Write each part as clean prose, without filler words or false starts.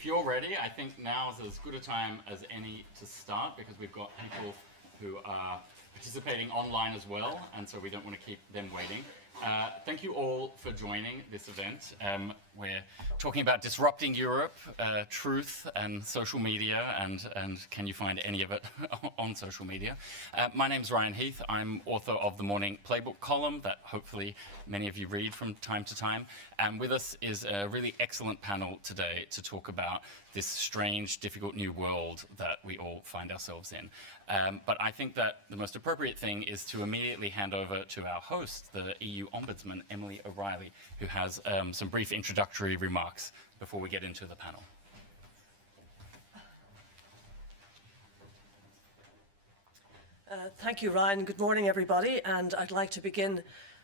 if you're ready, I think now's as good a time as any to start, because we've got people who are participating online as well, and so we don't want to keep them waiting. Thank you all for joining this event. We're talking about disrupting Europe, truth and social media, and can you find any of it on social media? My name's Ryan Heath. I'm author of the Morning Playbook column that hopefully many of you read from time to time. And with us is a really excellent panel today to talk about this strange, difficult new world that we all find ourselves in. But I think that the most appropriate thing is to immediately hand over to our host, the EU Ombudsman, Emily O'Reilly, who has some brief introductory remarks before we get into the panel. Thank you, Ryan. Good morning, everybody. And I'd like to begin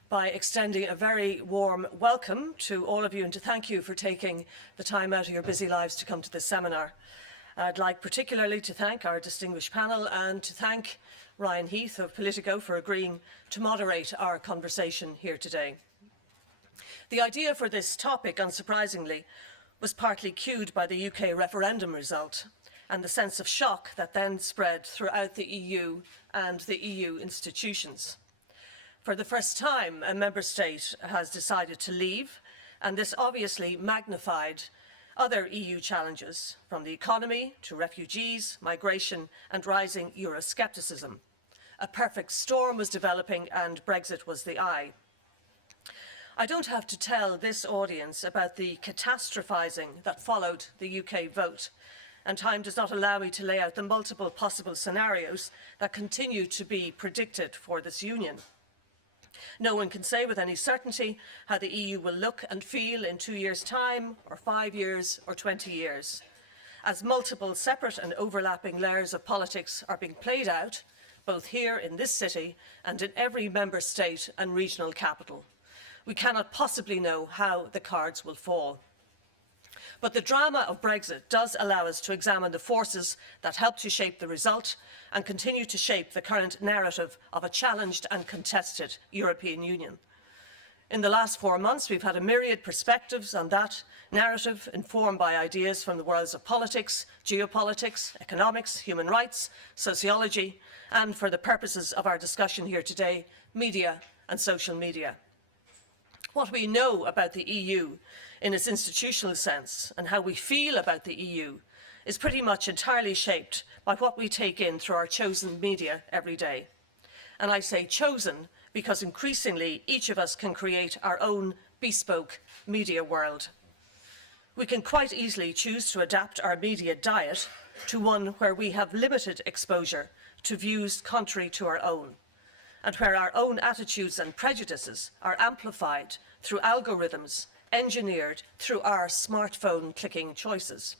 by extending a very warm welcome to all of you and to thank you for taking the time out of your busy lives to come to this seminar. I'd like particularly to thank our distinguished panel and to thank Ryan Heath of Politico for agreeing to moderate our conversation here today. The idea for this topic, unsurprisingly, was partly cued by the UK referendum result and the sense of shock that then spread throughout the EU and the EU institutions. For the first time, a member state has decided to leave, and this obviously magnified other EU challenges, from the economy to refugees, migration, and rising Euroscepticism. A perfect storm was developing, and Brexit was the eye. I don't have to tell this audience about the catastrophizing that followed the UK vote, and time does not allow me to lay out the multiple possible scenarios that continue to be predicted for this union. No one can say with any certainty how the EU will look and feel in 2 years' time, or 5 years, or 20 years. As multiple separate and overlapping layers of politics are being played out, both here in this city and in every member state and regional capital, we cannot possibly know how the cards will fall. But the drama of Brexit does allow us to examine the forces that helped to shape the result and continue to shape the current narrative of a challenged and contested European Union. In the last 4 months, we've had a myriad perspectives on that narrative, informed by ideas from the worlds of politics, geopolitics, economics, human rights, sociology, and for the purposes of our discussion here today, media and social media. What we know about the EU in its institutional sense and how we feel about the EU is pretty much entirely shaped by what we take in through our chosen media every day. And I say chosen because increasingly each of us can create our own bespoke media world. We can quite easily choose to adapt our media diet to one where we have limited exposure to views contrary to our own, and where our own attitudes and prejudices are amplified through algorithms engineered through our smartphone clicking choices.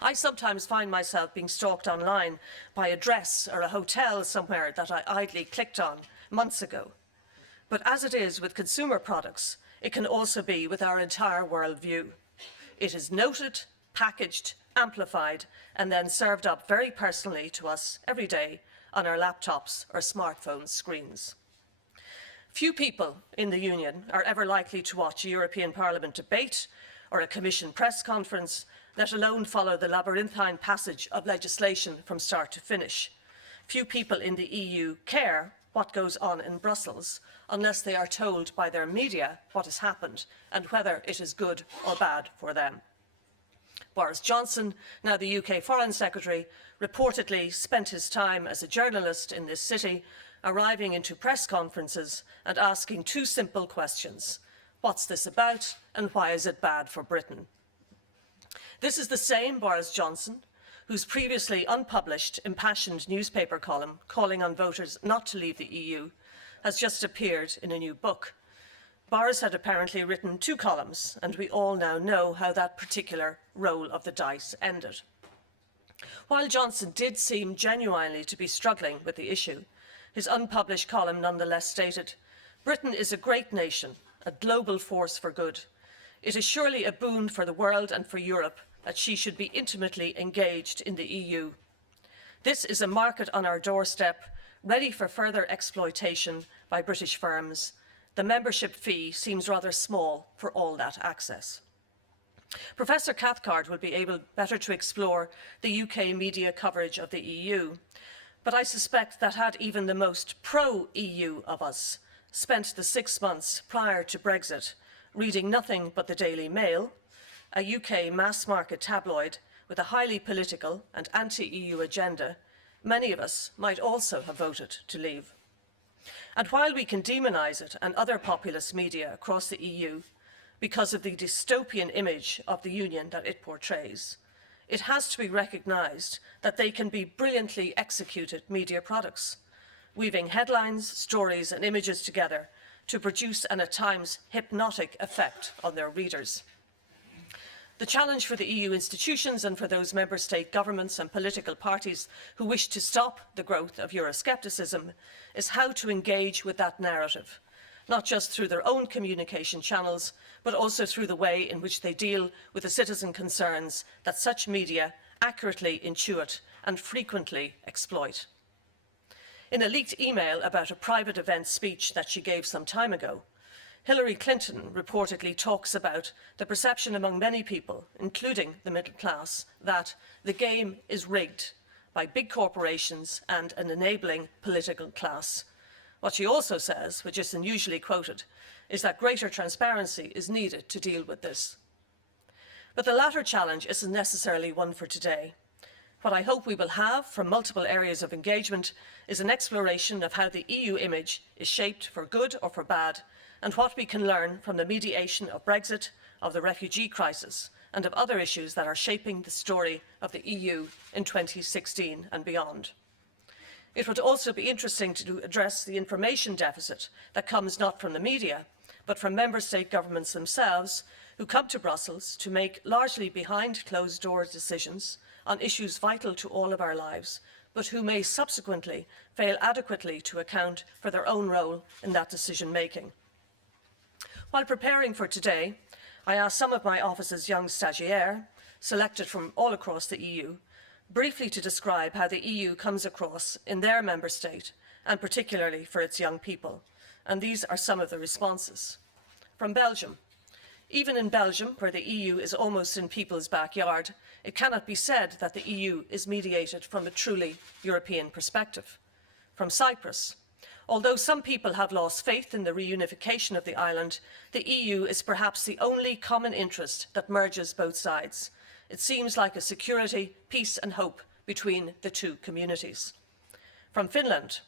I sometimes find myself being stalked online by a dress or a hotel somewhere that I idly clicked on months ago. But as it is with consumer products, it can also be with our entire worldview. It is noted, packaged, amplified, and then served up very personally to us every day on our laptops or smartphone screens. Few people in the Union are ever likely to watch a European Parliament debate or a Commission press conference, let alone follow the labyrinthine passage of legislation from start to finish. Few people in the EU care what goes on in Brussels unless they are told by their media what has happened and whether it is good or bad for them. Boris Johnson, now the UK Foreign Secretary, reportedly spent his time as a journalist in this city, arriving into press conferences and asking two simple questions. What's this about, and why is it bad for Britain? This is the same Boris Johnson whose previously unpublished, impassioned newspaper column calling on voters not to leave the EU has just appeared in a new book. Boris had apparently written 2 columns, and we all now know how that particular roll of the dice ended. While Johnson did seem genuinely to be struggling with the issue, his unpublished column nonetheless stated, "Britain is a great nation, a global force for good. It is surely a boon for the world and for Europe that she should be intimately engaged in the EU. This is a market on our doorstep, ready for further exploitation by British firms. The membership fee seems rather small for all that access." Professor Cathcart will be able better to explore the UK media coverage of the EU, but I suspect that had even the most pro-EU of us spent the 6 months prior to Brexit reading nothing but the Daily Mail, a UK mass-market tabloid with a highly political and anti-EU agenda, many of us might also have voted to leave. And while we can demonise it and other populist media across the EU because of the dystopian image of the Union that it portrays, it has to be recognised that they can be brilliantly executed media products, weaving headlines, stories and images together to produce an at times hypnotic effect on their readers. The challenge for the EU institutions and for those member state governments and political parties who wish to stop the growth of Euroscepticism is how to engage with that narrative, not just through their own communication channels, but also through the way in which they deal with the citizen concerns that such media accurately intuit and frequently exploit. In a leaked email about a private event speech that she gave some time ago, Hillary Clinton reportedly talks about the perception among many people, including the middle class, that the game is rigged by big corporations and an enabling political class. What she also says, which is unusually quoted, is that greater transparency is needed to deal with this. But the latter challenge isn't necessarily one for today. What I hope we will have from multiple areas of engagement is an exploration of how the EU image is shaped for good or for bad, and what we can learn from the mediation of Brexit, of the refugee crisis, and of other issues that are shaping the story of the EU in 2016 and beyond. It would also be interesting to address the information deficit that comes not from the media, but from member state governments themselves, who come to Brussels to make largely behind closed doors decisions on issues vital to all of our lives, but who may subsequently fail adequately to account for their own role in that decision-making. While preparing for today, I asked some of my office's young stagiaires, selected from all across the EU, briefly to describe how the EU comes across in their member state, and particularly for its young people. And these are some of the responses. From Belgium. Even in Belgium, where the EU is almost in people's backyard, it cannot be said that the EU is mediated from a truly European perspective. From Cyprus. Although some people have lost faith in the reunification of the island, the EU is perhaps the only common interest that merges both sides. It seems like a security, peace and hope between the two communities. From Finland,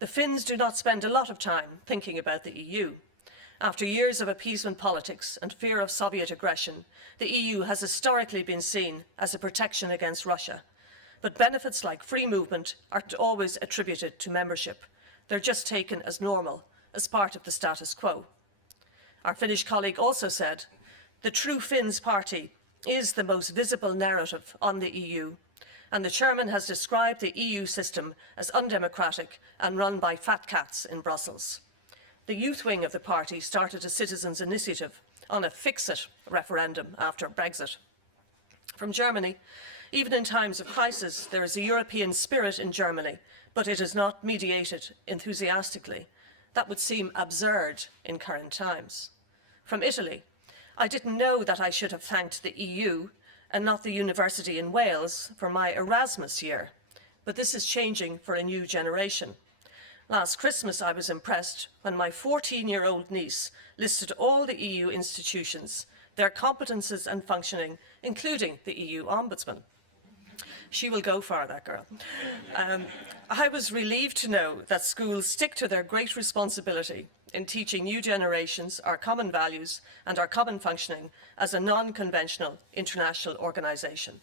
the Finns do not spend a lot of time thinking about the EU. After years of appeasement politics and fear of Soviet aggression, the EU has historically been seen as a protection against Russia. But benefits like free movement aren't always attributed to membership. They're just taken as normal, as part of the status quo. Our Finnish colleague also said, the True Finns party is the most visible narrative on the EU, and the chairman has described the EU system as undemocratic and run by fat cats in Brussels. The youth wing of the party started a citizens' initiative on a fix-it referendum after Brexit. From Germany, even in times of crisis, there is a European spirit in Germany, but it is not mediated enthusiastically. That would seem absurd in current times. From Italy, I didn't know that I should have thanked the EU and not the university in Wales for my Erasmus year, but this is changing for a new generation. Last Christmas, I was impressed when my 14-year-old niece listed all the EU institutions, their competences and functioning, including the EU Ombudsman. She will go far, that girl. I was relieved to know that schools stick to their great responsibility in teaching new generations our common values and our common functioning as a non-conventional international organisation.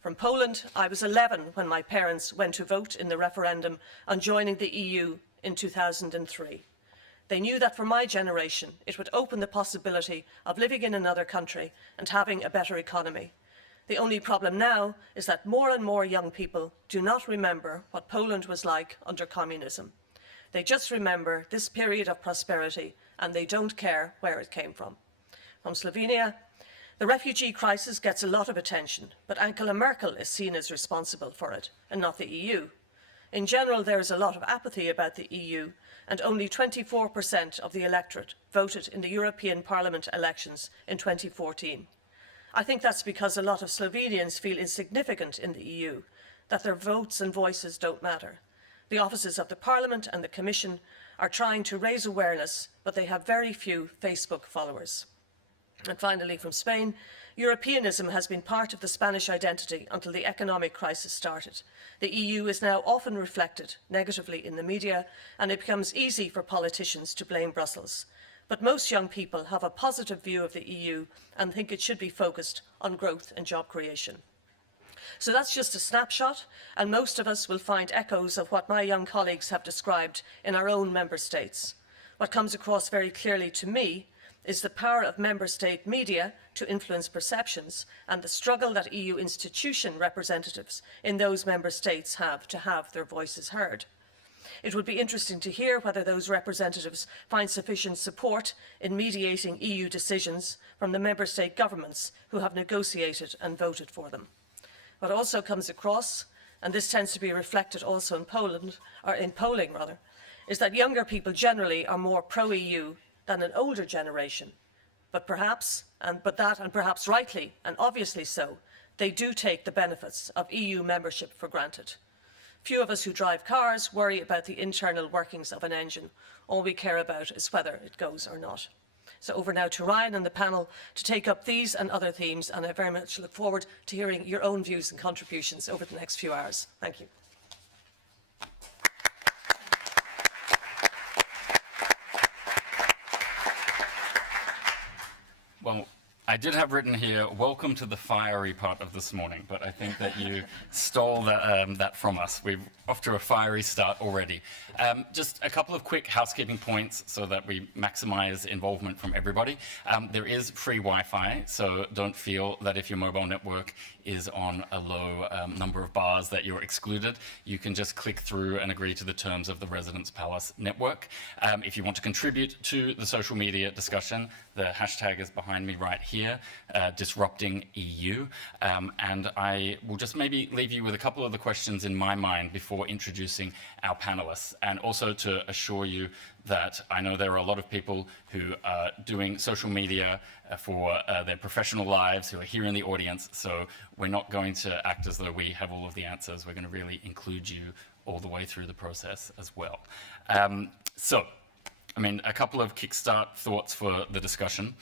From Poland, I was 11 when my parents went to vote in the referendum on joining the EU in 2003. They knew that for my generation, it would open the possibility of living in another country and having a better economy. The only problem now is that more and more young people do not remember what Poland was like under communism. They just remember this period of prosperity and they don't care where it came from. From Slovenia, the refugee crisis gets a lot of attention, but Angela Merkel is seen as responsible for it and not the EU. In general, there is a lot of apathy about the EU, and only 24% of the electorate voted in the European Parliament elections in 2014. I think that's because a lot of Slovenians feel insignificant in the EU, that their votes and voices don't matter. The offices of the Parliament and the Commission are trying to raise awareness, but they have very few Facebook followers. And finally, from Spain, Europeanism has been part of the Spanish identity until the economic crisis started. The EU is now often reflected negatively in the media, and it becomes easy for politicians to blame Brussels. But most young people have a positive view of the EU and think it should be focused on growth and job creation. So that's just a snapshot, and most of us will find echoes of what my young colleagues have described in our own member states. What comes across very clearly to me is the power of member state media to influence perceptions and the struggle that EU institution representatives in those member states have to have their voices heard. It would be interesting to hear whether those representatives find sufficient support in mediating EU decisions from the member state governments who have negotiated and voted for them. What also comes across, and this tends to be reflected also in Poland, or in polling rather, is that younger people generally are more pro-EU than an older generation. But perhaps rightly and obviously so, they do take the benefits of EU membership for granted. Few of us who drive cars worry about the internal workings of an engine. All we care about is whether it goes or not. So over now to Ryan and the panel to take up these and other themes, and I very much look forward to hearing your own views and contributions over the next few hours. Thank you. Well, I did have written here, welcome to the fiery part of this morning, but I think that you stole that from us. We're off to a fiery start already. Just a couple of quick housekeeping points so that we maximize involvement from everybody. There is free Wi-Fi, so don't feel that if your mobile network is on a low number of bars that you're excluded. You can just click through and agree to the terms of the Residence Palace network. If you want to contribute to the social media discussion, the hashtag is behind me right here, Disrupting EU. And I will just maybe leave you with a couple of the questions in my mind before introducing our panelists, and also to assure you that I know there are a lot of people who are doing social media for their professional lives who are here in the audience, so we're not going to act as though we have all of the answers. We're going to really include you all the way through the process as well. A couple of kickstart thoughts for the discussion.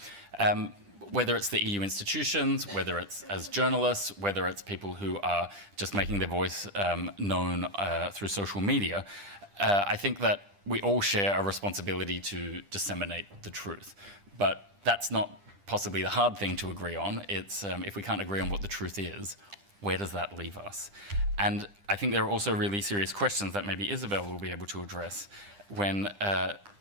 Whether it's the EU institutions, whether it's as journalists, whether it's people who are just making their voice known through social media, I think that we all share a responsibility to disseminate the truth. But that's not possibly the hard thing to agree on. It's if we can't agree on what the truth is, where does that leave us? And I think there are also really serious questions that maybe Isabel will be able to address. When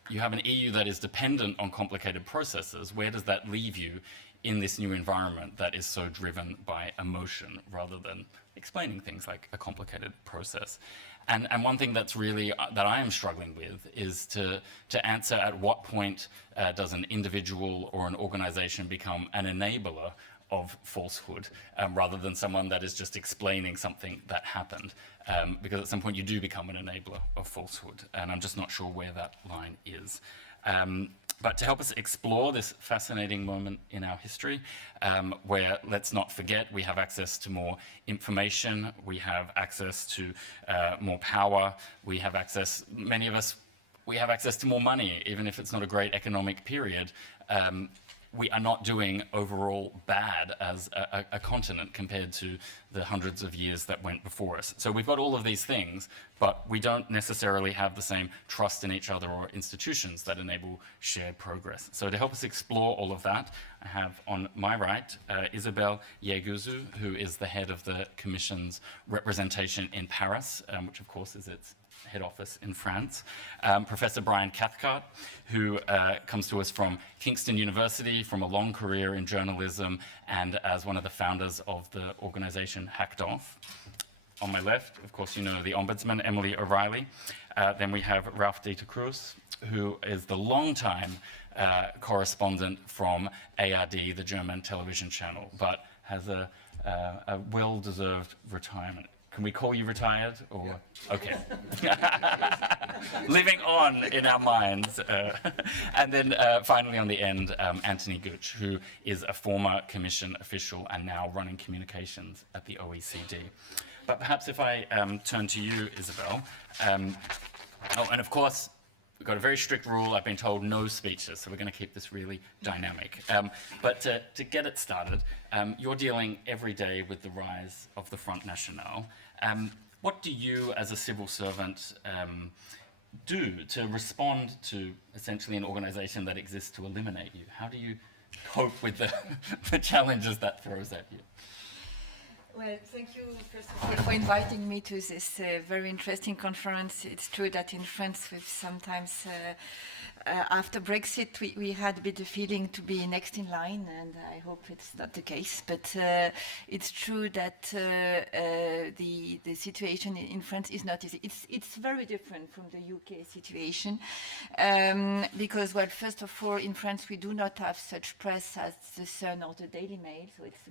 you have an EU that is dependent on complicated processes, where does that leave you in this new environment that is so driven by emotion rather than explaining things like a complicated process? And one thing that's really, that I am struggling with is to answer at what point does an individual or an organization become an enabler of falsehood rather than someone that is just explaining something that happened. Because at some point you do become an enabler of falsehood, and I'm just not sure where that line is. But to help us explore this fascinating moment in our history, where, let's not forget, we have access to more information, we have access to more power, we have access, many of us, we have access to more money, even if it's not a great economic period. We are not doing overall bad as a continent compared to the hundreds of years that went before us. So we've got all of these things, but we don't necessarily have the same trust in each other or institutions that enable shared progress. So to help us explore all of that, I have on my right Isabel Yeguzu, who is the head of the Commission's representation in Paris, which of course is its head office in France. Professor Brian Cathcart, who comes to us from Kingston University, from a long career in journalism, and as one of the founders of the organization Hacked Off. On my left, of course, you know the Ombudsman, Emily O'Reilly. Then we have Ralph Dieter Cruz, who is the longtime correspondent from ARD, the German television channel, but has a well-deserved retirement. can we call you retired? Or okay, living on in our minds. And then finally on the end, Anthony Gooch, who is a former Commission official and now running communications at the OECD. But perhaps if I turn to you, Isabel. Oh, and of course, we've got a very strict rule. I've been told no speeches, so we're going to keep this really dynamic. But to get it started, you're dealing every day with the rise of the Front National. What do you, as a civil servant, do to respond to essentially an organization that exists to eliminate you? How do you cope with the challenges that throws at you? Well, thank you, first of all, for inviting me to this very interesting conference. It's true that in France, we've sometimes, after Brexit, we had a bit of feeling to be next in line, and I hope it's not the case. But it's true that the situation in France is not easy. It's very different from the UK situation, because, well, first of all, in France, we do not have such press as the Sun or the Daily Mail, so it's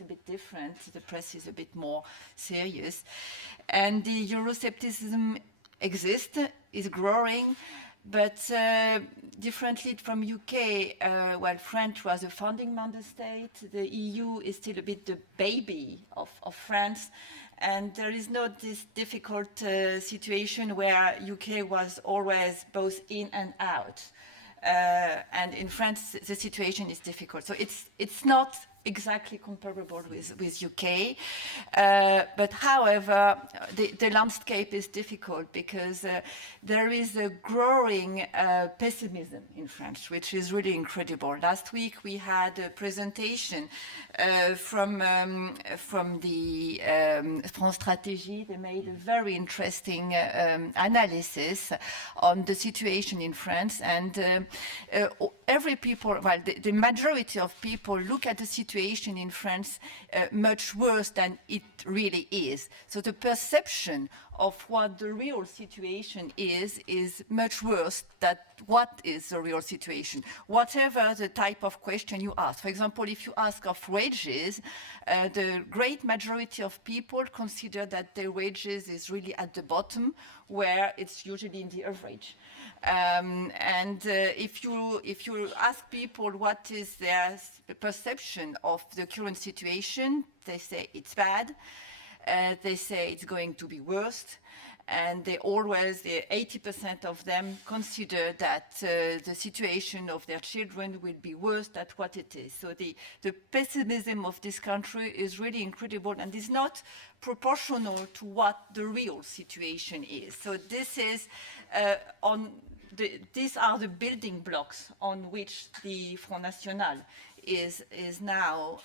a bit different. The press is a bit more serious, and the Euroscepticism exists, is growing, but differently from UK. While France was a founding member state, the EU is still a bit the baby of France, and there is not this difficult situation where UK was always both in and out. And in France, the situation is difficult. So it's not exactly comparable with UK. But however, the landscape is difficult because there is a growing pessimism in France, which is really incredible. Last week we had a presentation from the France Stratégie. They made a very interesting analysis on the situation in France, and the majority of people look at the situation in France much worse than it really is. So the perception of what the real situation is much worse than what is the real situation, whatever the type of question you ask. For example, if you ask of wages, the great majority of people consider that their wages is really at the bottom, where it's usually in the average. If you ask people what is their perception of the current situation, they say it's bad. They say it's going to be worse, and 80% of them consider that the situation of their children will be worse than what it is. So the pessimism of this country is really incredible, and is not proportional to what the real situation is. So this is these are the building blocks on which the Front National is now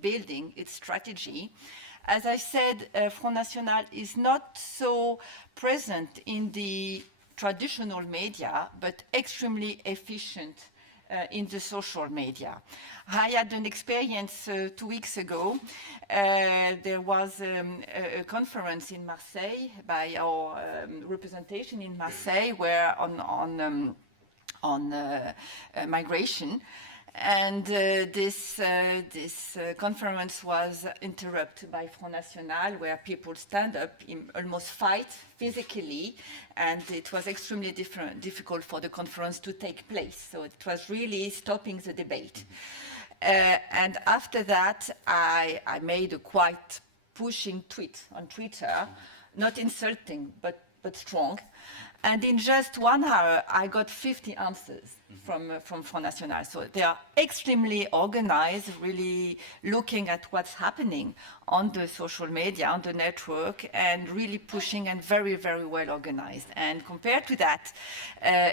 building its strategy. As I said, Front National is not so present in the traditional media, but extremely efficient in the social media. I had an experience 2 weeks ago. There was a conference in Marseille by our representation in Marseille, where on migration. And this conference was interrupted by Front National, where people stand up, almost fight physically, and it was extremely difficult for the conference to take place. So it was really stopping the debate. And after that, I made a quite pushing tweet on Twitter, not insulting, but strong. And in just 1 hour, I got 50 answers from Front National. So they are extremely organized, really looking at what's happening on the social media, on the network, and really pushing, and very, very well organized. And compared to that,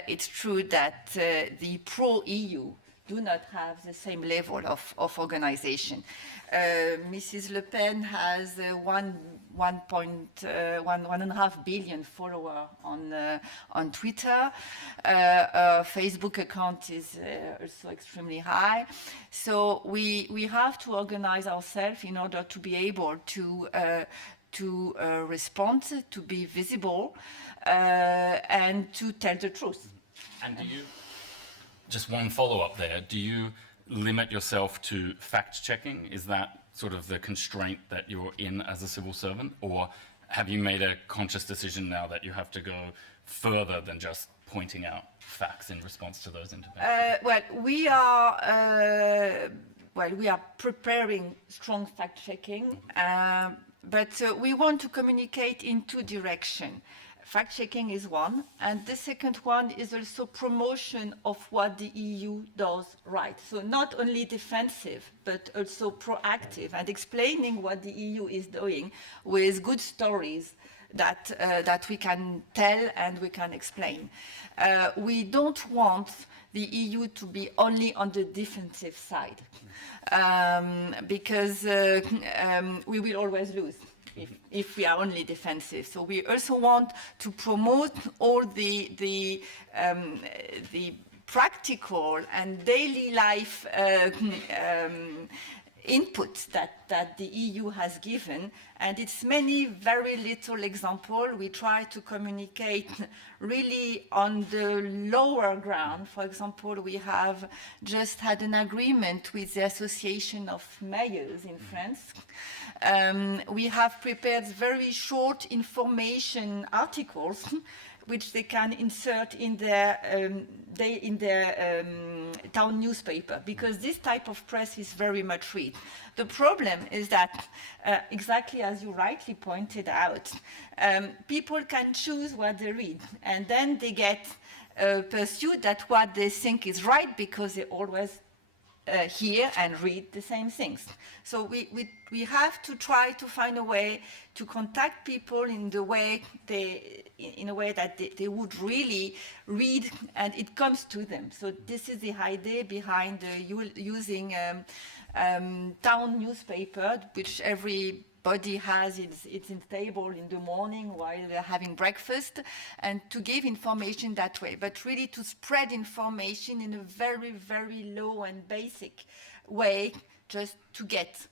it's true that the pro-EU do not have the same level of organization. Mrs. Le Pen has 1.5 billion followers on Twitter. Facebook account is also extremely high. So we have to organize ourselves in order to be able to respond, to be visible, and to tell the truth. And do you, just one follow-up there, do you limit yourself to fact-checking? Is that sort of the constraint that you're in as a civil servant, or have you made a conscious decision now that you have to go further than just pointing out facts in response to those interventions? We are preparing strong fact-checking, but we want to communicate in two directions. Fact-checking is one, and the second one is also promotion of what the EU does right. So not only defensive, but also proactive, and explaining what the EU is doing with good stories that we can tell and we can explain. We don't want the EU to be only on the defensive side, because we will always lose if we are only defensive. So we also want to promote all the practical and daily life input that the EU has given, and it's many very little example. We try to communicate really on the lower ground. For example, we have just had an agreement with the Association of Mayors in France. We have prepared very short information articles which they can insert in their town newspaper, because this type of press is very much read. The problem is that, exactly as you rightly pointed out, people can choose what they read, and then they get pursued at what they think is right, because they always hear and read the same things. So we have to try to find a way to contact people in a way that they would really read and it comes to them. So this is the idea behind using town newspaper, which everybody has it's in table in the morning while they're having breakfast, and to give information that way, but really to spread information in a very, very low and basic way, just to get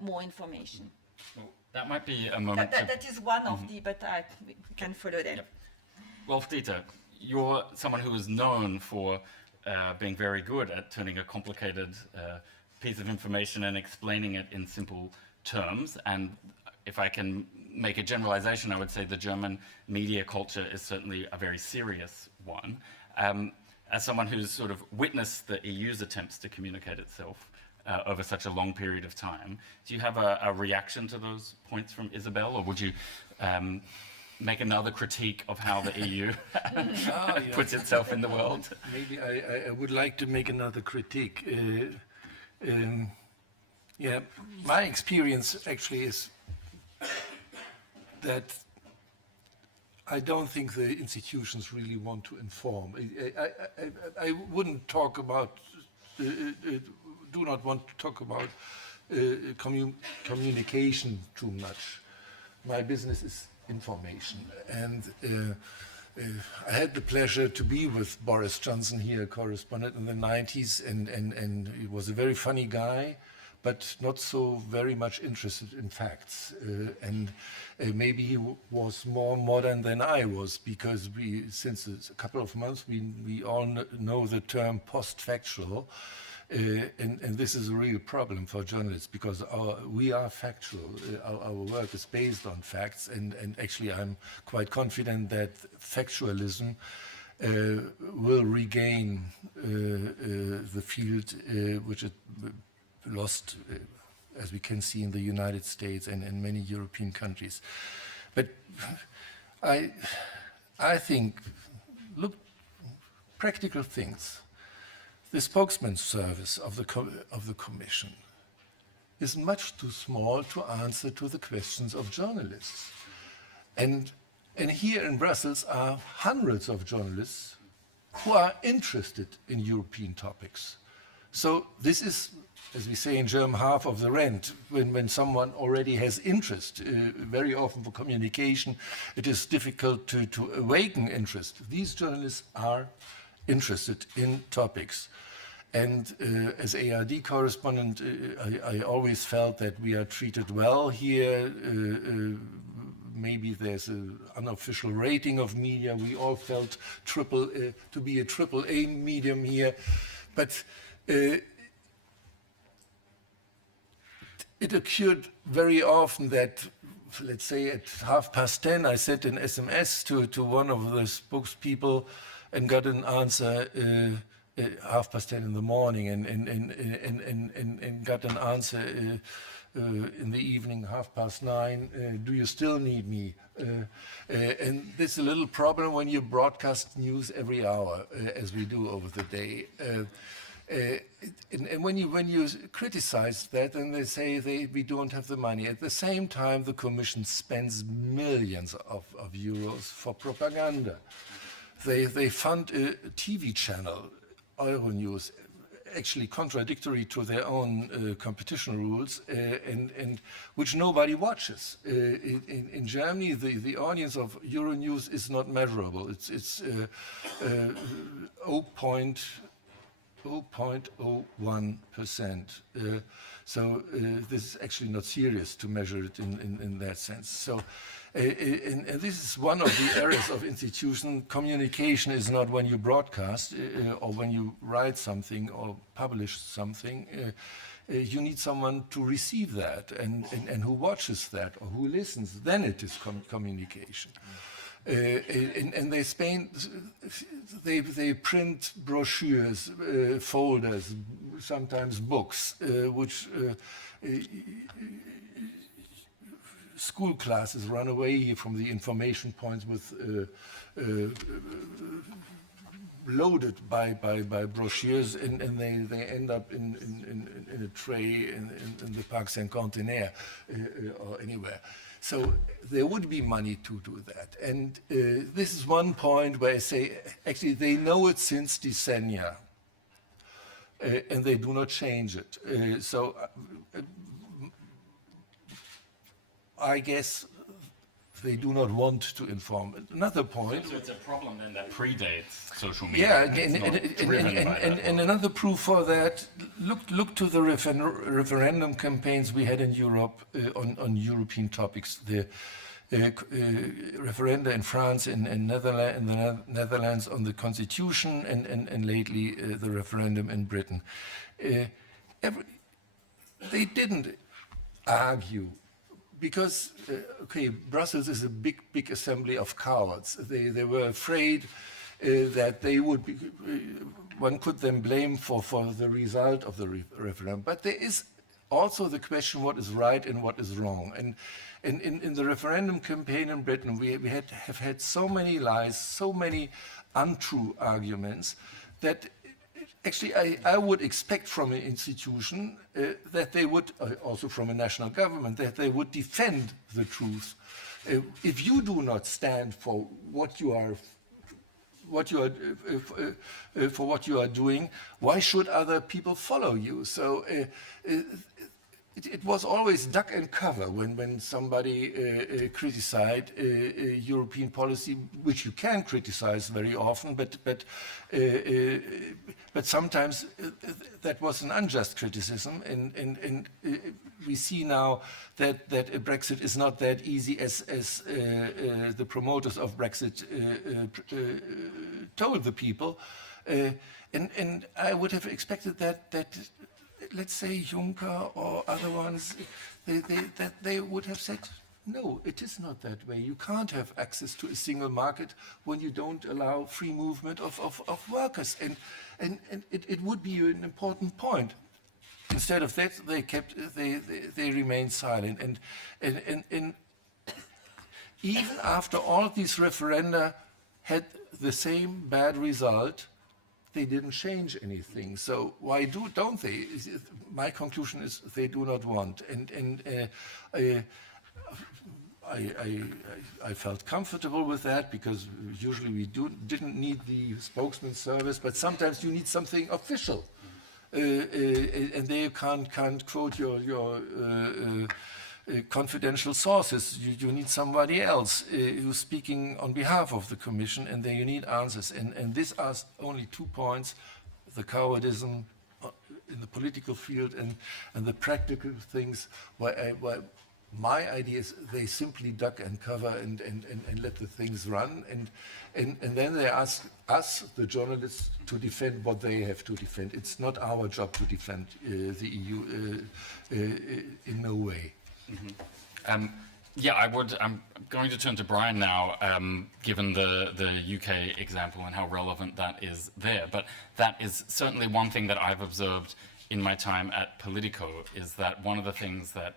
more information. Well, that might be a moment that is one of the, but we can follow that. Yep. Well, Dieter, you're someone who is known for being very good at turning a complicated piece of information and explaining it in simple terms. And if I can make a generalization, I would say the German media culture is certainly a very serious one. As someone who's sort of witnessed the EU's attempts to communicate itself over such a long period of time, do you have a reaction to those points from Isabel, or would you make another critique of how the EU puts itself in the world? Maybe I would like to make another critique. My experience actually is that I don't think the institutions really want to inform. I wouldn't talk about, do not want to talk about communication too much. My business is information, and I had the pleasure to be with Boris Johnson here, correspondent in the 90s, and he was a very funny guy, but not so very much interested in facts. Maybe he was more modern than I was, because since a couple of months, we all know the term post-factual. And this is a real problem for journalists, because we are factual. Our work is based on facts, and actually I'm quite confident that factualism will regain the field which it lost, as we can see in the United States and in many European countries. But I think, look, practical things. The spokesman service of the Commission is much too small to answer to the questions of journalists. And here in Brussels are hundreds of journalists who are interested in European topics. So this is, as we say in German, half of the rent. When someone already has interest, very often for communication, it is difficult to awaken interest. These journalists are interested in topics. And as ARD correspondent, I always felt that we are treated well here. Maybe there's an unofficial rating of media. We all felt to be a AAA medium here. But it occurred very often that, let's say at 10:30, I sent an SMS to one of the spokespeople and got an answer at 10:30 in the morning, and got an answer in the evening, 9:30. Do you still need me? And there's a little problem when you broadcast news every hour, as we do over the day. And when you criticize that, and they say we don't have the money. At the same time, the Commission spends millions of euros for propaganda. They fund a TV channel, Euronews, actually contradictory to their own competition rules, and which nobody watches. In Germany, the audience of Euronews is not measurable. It's 0.01%. So this is actually not serious to measure it in that sense. So, and this is one of the areas of institution. Communication is not when you broadcast or when you write something or publish something. You need someone to receive that and who watches that or who listens. Then it is communication. And they print brochures, folders, sometimes books, which school classes run away from the information points with loaded by brochures, and they end up in a tray in the Parc Saint-Contenaire or anywhere. So there would be money to do that. And this is one point where I say, actually, they know it since decennia, and they do not change it. I guess they do not want to inform. Another point. So it's a problem then that predates social media. Yeah, and another proof for that. Look to the referendum campaigns we had in Europe on European topics. The referenda in France and in the Netherlands on the Constitution, and lately the referendum in Britain. They didn't argue. Because, Brussels is a big assembly of cowards. They were afraid that they would be, one could then blame for the result of the referendum. But there is also the question what is right and what is wrong. And in the referendum campaign in Britain, we have had so many lies, so many untrue arguments, that actually, I would expect from an institution that they would, also from a national government, that they would defend the truth. If you do not stand for what you are doing, why should other people follow you? So it was always duck and cover when somebody criticized European policy, which you can criticize very often, but sometimes that was an unjust criticism, and we see now that a Brexit is not that easy as the promoters of Brexit told the people, and I would have expected that let's say Juncker or other ones, that they would have said, no, it is not that way. You can't have access to a single market when you don't allow free movement of workers. And it would be an important point. Instead of that, they remained silent. And even after all of these referenda had the same bad result, they didn't change anything. So why don't they? My conclusion is they do not want. And I felt comfortable with that, because usually we didn't need the spokesman service, but sometimes you need something official, and they can't quote your confidential sources. You need somebody else who's speaking on behalf of the Commission, and then you need answers. And these are only 2 points: the cowardism in the political field and the practical things where My idea is they simply duck and cover and let the things run, and then they ask us, the journalists, to defend what they have to defend. It's not our job to defend the EU in no way. Yeah, I'm going to turn to Brian now, given the UK example and how relevant that is there. But that is certainly one thing that I've observed in my time at Politico, is that one of the things that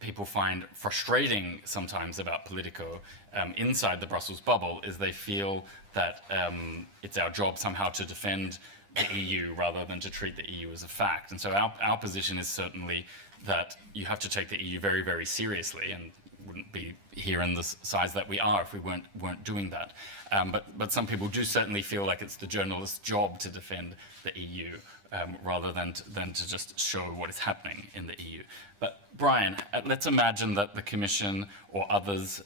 people find frustrating sometimes about Politico inside the Brussels bubble is they feel that it's our job somehow to defend the EU rather than to treat the EU as a fact. And so our position is certainly that you have to take the EU very, very seriously, and wouldn't be here in the size that we are if we weren't doing that. But some people do certainly feel like it's the journalist's job to defend the EU rather than to just show what is happening in the EU. But Brian, let's imagine that the Commission or others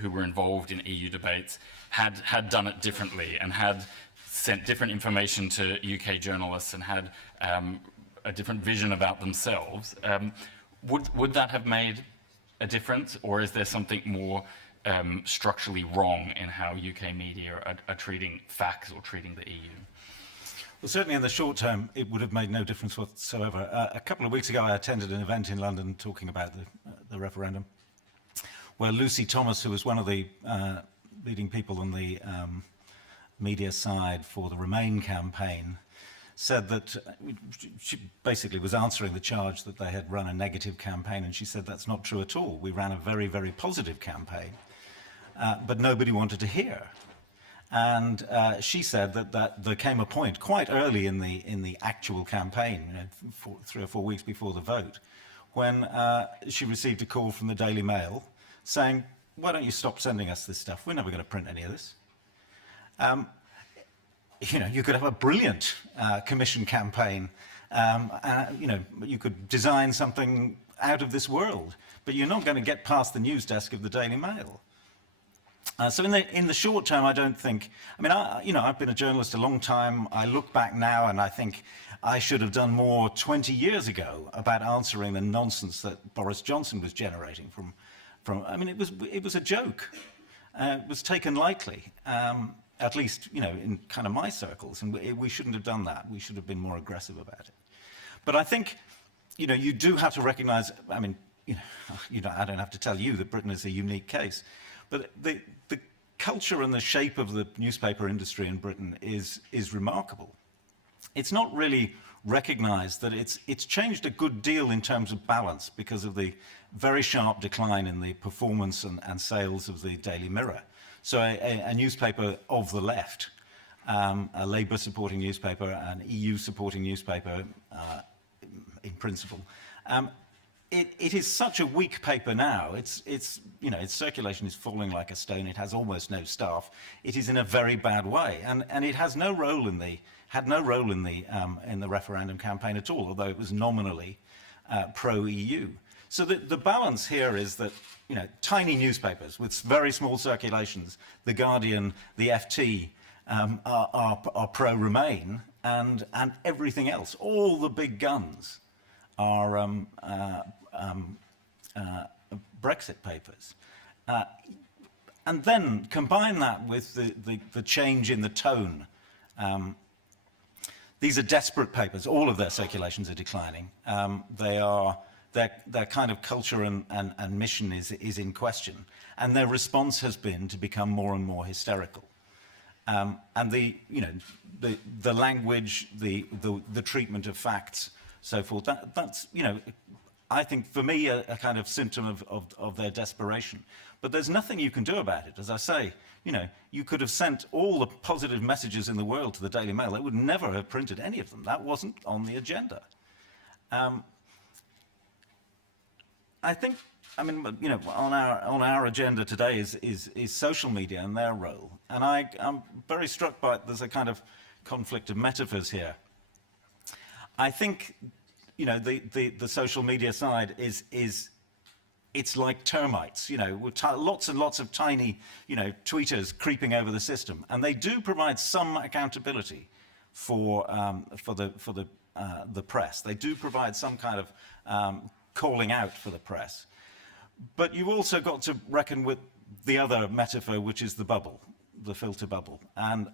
who were involved in EU debates had done it differently and had sent different information to UK journalists and had a different vision about themselves. Would that have made a difference, or is there something more structurally wrong in how UK media are treating facts or treating the EU? Well, certainly in the short term, it would have made no difference whatsoever. A couple of weeks ago, I attended an event in London talking about the referendum, where Lucy Thomas, who was one of the leading people on the media side for the Remain campaign, said that she basically was answering the charge that they had run a negative campaign, and she said that's not true at all. We ran a very, very positive campaign, but nobody wanted to hear. And she said that there came a point quite early in the actual campaign, 3 or 4 weeks before the vote, when she received a call from the Daily Mail saying, "Why don't you stop sending us this stuff? We're never going to print any of this." You could have a brilliant commission campaign. You could design something out of this world, but you're not going to get past the news desk of the Daily Mail. So in the short term, I don't think. I've been a journalist a long time. I look back now, and I think I should have done more 20 years ago about answering the nonsense that Boris Johnson was generating from. It was a joke. It was taken lightly. At least, in kind of my circles, and we shouldn't have done that. We should have been more aggressive about it. But I think, you do have to recognize, I don't have to tell you that Britain is a unique case, but the culture and the shape of the newspaper industry in Britain is remarkable. It's not really recognized that it's changed a good deal in terms of balance because of the very sharp decline in the performance and sales of the Daily Mirror. So a newspaper of the left, a Labour-supporting newspaper, an EU-supporting newspaper, in principle, it is such a weak paper now. Its circulation is falling like a stone. It has almost no staff. It is in a very bad way, and it has no role in the referendum campaign at all, although it was nominally pro-EU. So the balance here is that, tiny newspapers with very small circulations, The Guardian, the FT, are pro-Remain, and everything else, all the big guns, are Brexit papers. And then combine that with the change in the tone. These are desperate papers. All of their circulations are declining. Their kind of culture and mission is in question, and their response has been to become more and more hysterical. And the language, the treatment of facts, so forth. That's I think for me a kind of symptom of their desperation. But there's nothing you can do about it. As I say, you could have sent all the positive messages in the world to the Daily Mail. They would never have printed any of them. That wasn't on the agenda. I think, on our agenda today is social media and their role, and I'm very struck by it. There's a kind of conflict of metaphors here. I think, the social media side it's like termites, with lots and lots of tiny, tweeters creeping over the system, and they do provide some accountability for the press. They do provide some kind of calling out for the press. But you've also got to reckon with the other metaphor, which is the bubble, the filter bubble. And,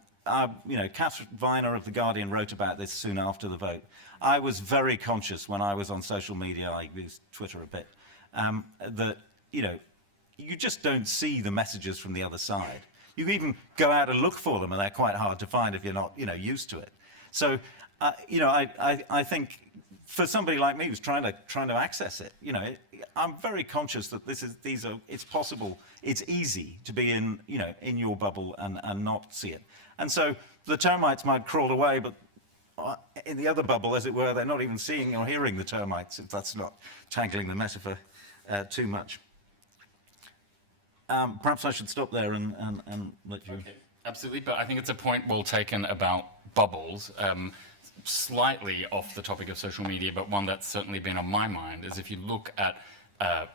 Catherine Viner of The Guardian wrote about this soon after the vote. I was very conscious when I was on social media, I use Twitter a bit, that, you just don't see the messages from the other side. You even go out and look for them, and they're quite hard to find if you're not, used to it. So, I think for somebody like me who's trying to access it, I'm very conscious that it's possible, it's easy to be in your bubble and not see it. And so the termites might crawl away, but in the other bubble, as it were, they're not even seeing or hearing the termites, if that's not tangling the metaphor too much. Perhaps I should stop there and let you... Okay, absolutely, but I think it's a point well taken about bubbles. Slightly off the topic of social media, but one that's certainly been on my mind, is if you look at,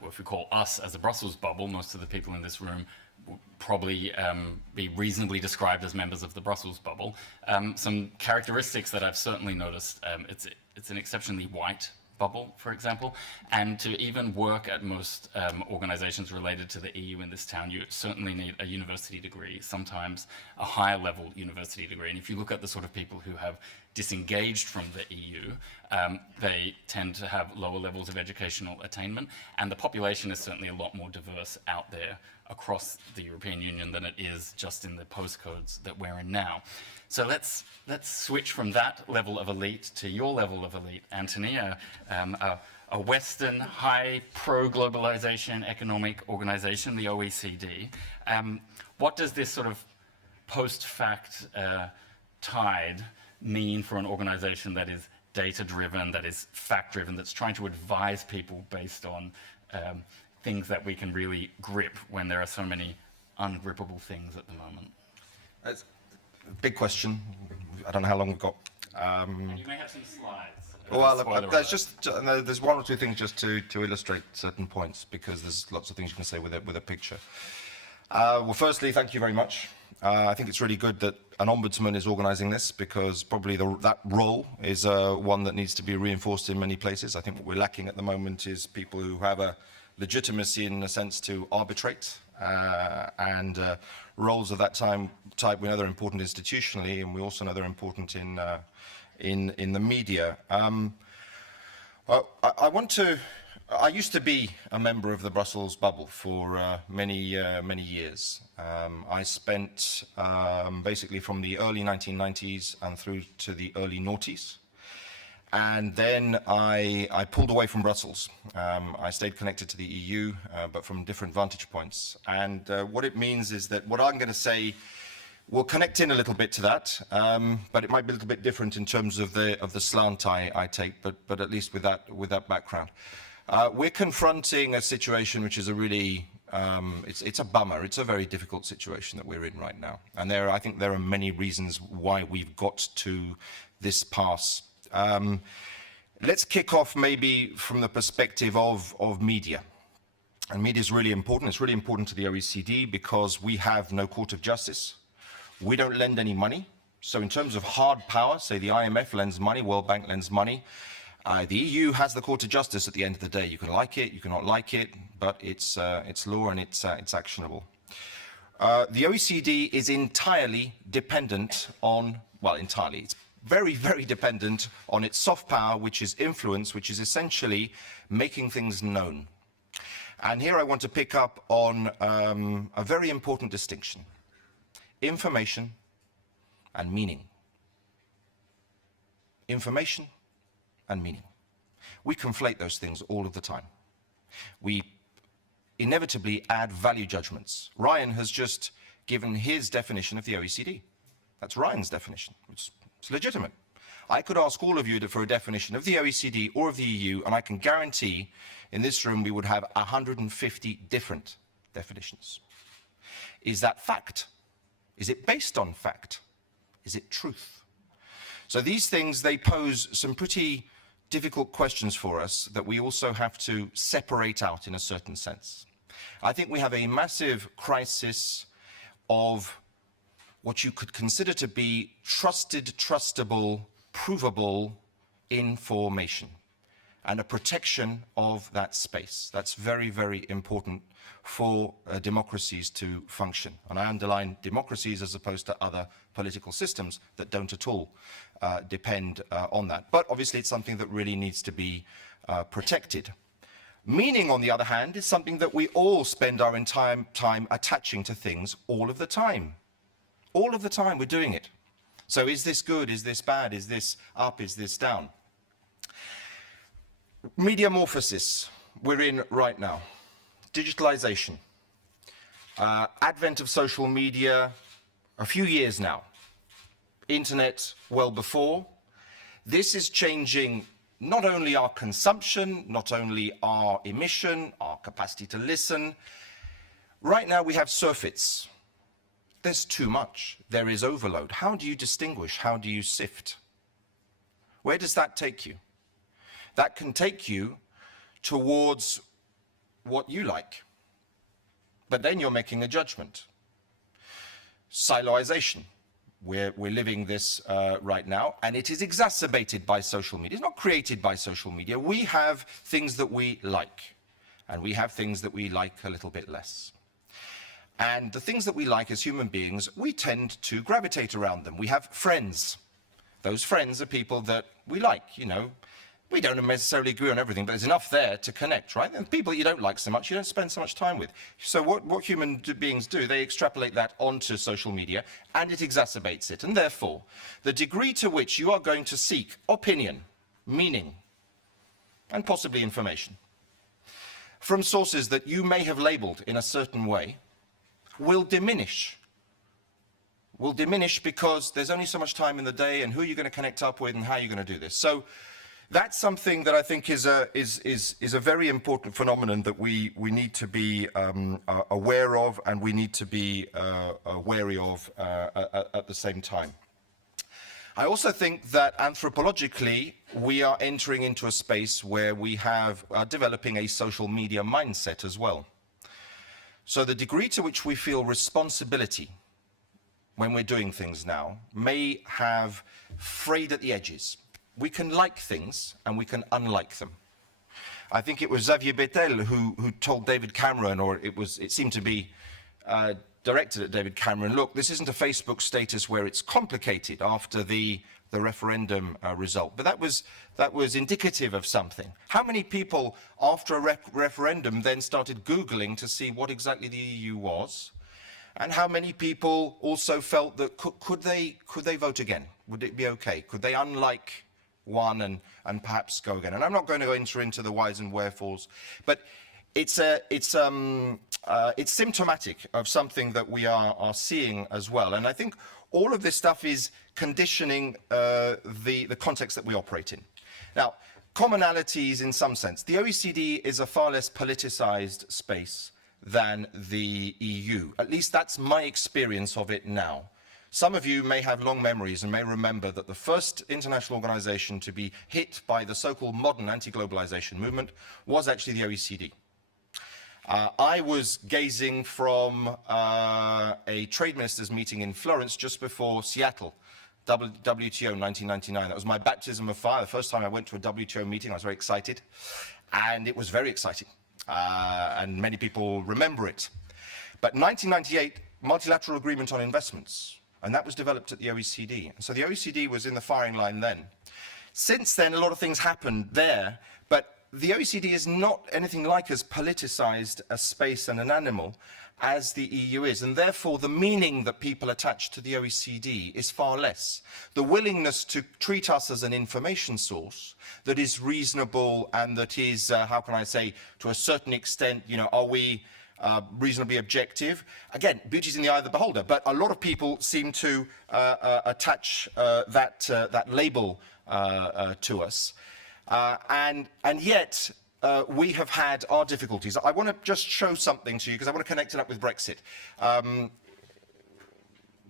if we call us as a Brussels bubble, most of the people in this room will probably be reasonably described as members of the Brussels bubble. Some characteristics that I've certainly noticed, it's an exceptionally white bubble, for example, and to even work at most organizations related to the EU in this town, you certainly need a university degree, sometimes a higher level university degree. And if you look at the sort of people who have disengaged from the EU, they tend to have lower levels of educational attainment, and the population is certainly a lot more diverse out there across the European Union than it is just in the postcodes that we're in now. So let's switch from that level of elite to your level of elite, Anthony, a Western high pro-globalization economic organization, the OECD. What does this sort of post-fact tide mean for an organization that is data-driven, that is fact-driven, that's trying to advise people based on things that we can really grip when there are so many ungrippable things at the moment? It's a big question. I don't know how long we've got. And you may have some slides. Well, there's one or two things just to illustrate certain points, because there's lots of things you can say with a picture. Well, firstly, thank you very much. I think it's really good that an ombudsman is organising this, because probably that role is one that needs to be reinforced in many places. I think what we're lacking at the moment is people who have a legitimacy in a sense to arbitrate, and roles of that type we know they're important institutionally, and we also know they're important in the media. Well, I used to be a member of the Brussels bubble for many years. I spent basically from the early 1990s and through to the early noughties. And then I pulled away from Brussels. I stayed connected to the EU, but from different vantage points. And what it means is that what I'm going to say will connect in a little bit to that, but it might be a little bit different in terms of the slant I take, but at least with that background. We're confronting a situation which is a really, it's a bummer. It's a very difficult situation that we're in right now. And I think there are many reasons why we've got to this pass. Let's kick off maybe from the perspective of media. And media is really important. It's really important to the OECD because we have no court of justice. We don't lend any money. So in terms of hard power, say the IMF lends money, World Bank lends money. The EU has the Court of Justice at the end of the day. You can like it, you cannot like it, but it's law and it's actionable. The OECD is entirely dependent on, well, entirely, it's very, very dependent on its soft power, which is influence, which is essentially making things known. And here I want to pick up on a very important distinction: information and meaning. Information and meaning. We conflate those things all of the time. We inevitably add value judgments. Ryan has just given his definition of the OECD. That's Ryan's definition. It's legitimate. I could ask all of you for a definition of the OECD or of the EU, and I can guarantee in this room we would have 150 different definitions. Is that fact? Is it based on fact? Is it truth? So these things, they pose some pretty difficult questions for us that we also have to separate out in a certain sense. I think we have a massive crisis of what you could consider to be trusted, trustable, provable information. and a protection of that space. That's very, very important for democracies to function. And I underline democracies as opposed to other political systems that don't at all depend on that. But obviously it's something that really needs to be protected. Meaning, on the other hand, is something that we all spend our entire time attaching to things all of the time. All of the time we're doing it. So is this good? Is this bad? Is this up? Is this down? Mediamorphosis we're in right now. Digitalization. Advent of social media a few years now. Internet well before. This is changing not only our consumption, not only our emission, our capacity to listen. Right now we have surfeits. There's too much. There is overload. How do you distinguish? How do you sift? Where does that take you? That can take you towards what you like. But then you're making a judgment. Siloization. We're living this right now, and it is exacerbated by social media. It's not created by social media. We have things that we like, and we have things that we like a little bit less. And the things that we like as human beings, we tend to gravitate around them. We have friends. Those friends are people that we like, you know. We don't necessarily agree on everything, but there's enough there to connect, right? And people you don't like so much, you don't spend so much time with. So what human beings do, they extrapolate that onto social media, and it exacerbates it. And therefore, the degree to which you are going to seek opinion, meaning, and possibly information, from sources that you may have labeled in a certain way, will diminish. Will diminish because there's only so much time in the day, and who you're going to connect up with, and how you're going to do this. So that's something that I think is a very important phenomenon that we need to be aware of, and we need to be wary of at the same time. I also think that anthropologically we are entering into a space where we are developing a social media mindset as well. So the degree to which we feel responsibility when we're doing things now may have frayed at the edges. We can like things and we can unlike them. I think it was Xavier Bettel who told David Cameron, or it seemed to be directed at David Cameron, look, this isn't a Facebook status where it's complicated after the referendum result, but that was indicative of something. How many people after a referendum then started Googling to see what exactly the EU was? And how many people also felt that could they vote again? Would it be okay? Could they unlike one and perhaps go again? And I'm not going to enter into the whys and wherefores, but it's symptomatic of something that we are seeing as well. And I think all of this stuff is conditioning the context that we operate in. Now, commonalities in some sense. The OECD is a far less politicized space than the EU. At least that's my experience of it now. Some of you may have long memories and may remember that the first international organization to be hit by the so-called modern anti-globalization movement was actually the OECD. I was gazing from a trade ministers meeting in Florence just before Seattle, WTO 1999. That was my baptism of fire. The first time I went to a WTO meeting, I was very excited, and it was very exciting. And many people remember it. But 1998, multilateral agreement on investments, and that was developed at the OECD. So the OECD was in the firing line then. Since then, a lot of things happened there, but the OECD is not anything like as politicized a space and an animal as the EU is, and therefore the meaning that people attach to the OECD is far less. The willingness to treat us as an information source that is reasonable and that is, how can I say, to a certain extent, you know, are we reasonably objective? Again, beauty's in the eye of the beholder, but a lot of people seem to attach that label to us. And yet, we have had our difficulties. I want to just show something to you because I want to connect it up with Brexit.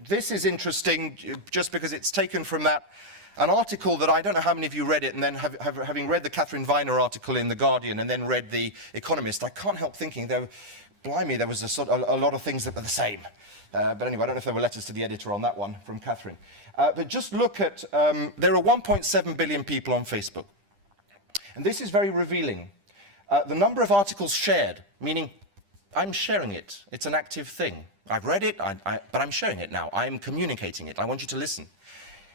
This is interesting just because it's taken from an article that I don't know how many of you read it, and then having read the Catherine Viner article in The Guardian and then read The Economist, I can't help thinking, blimey, there was a lot of things that were the same. But anyway, I don't know if there were letters to the editor on that one from Catherine. But just look at, there are 1.7 billion people on Facebook. And this is very revealing. The number of articles shared, meaning I'm sharing it. It's an active thing. I've read it, but I'm sharing it now. I'm communicating it. I want you to listen.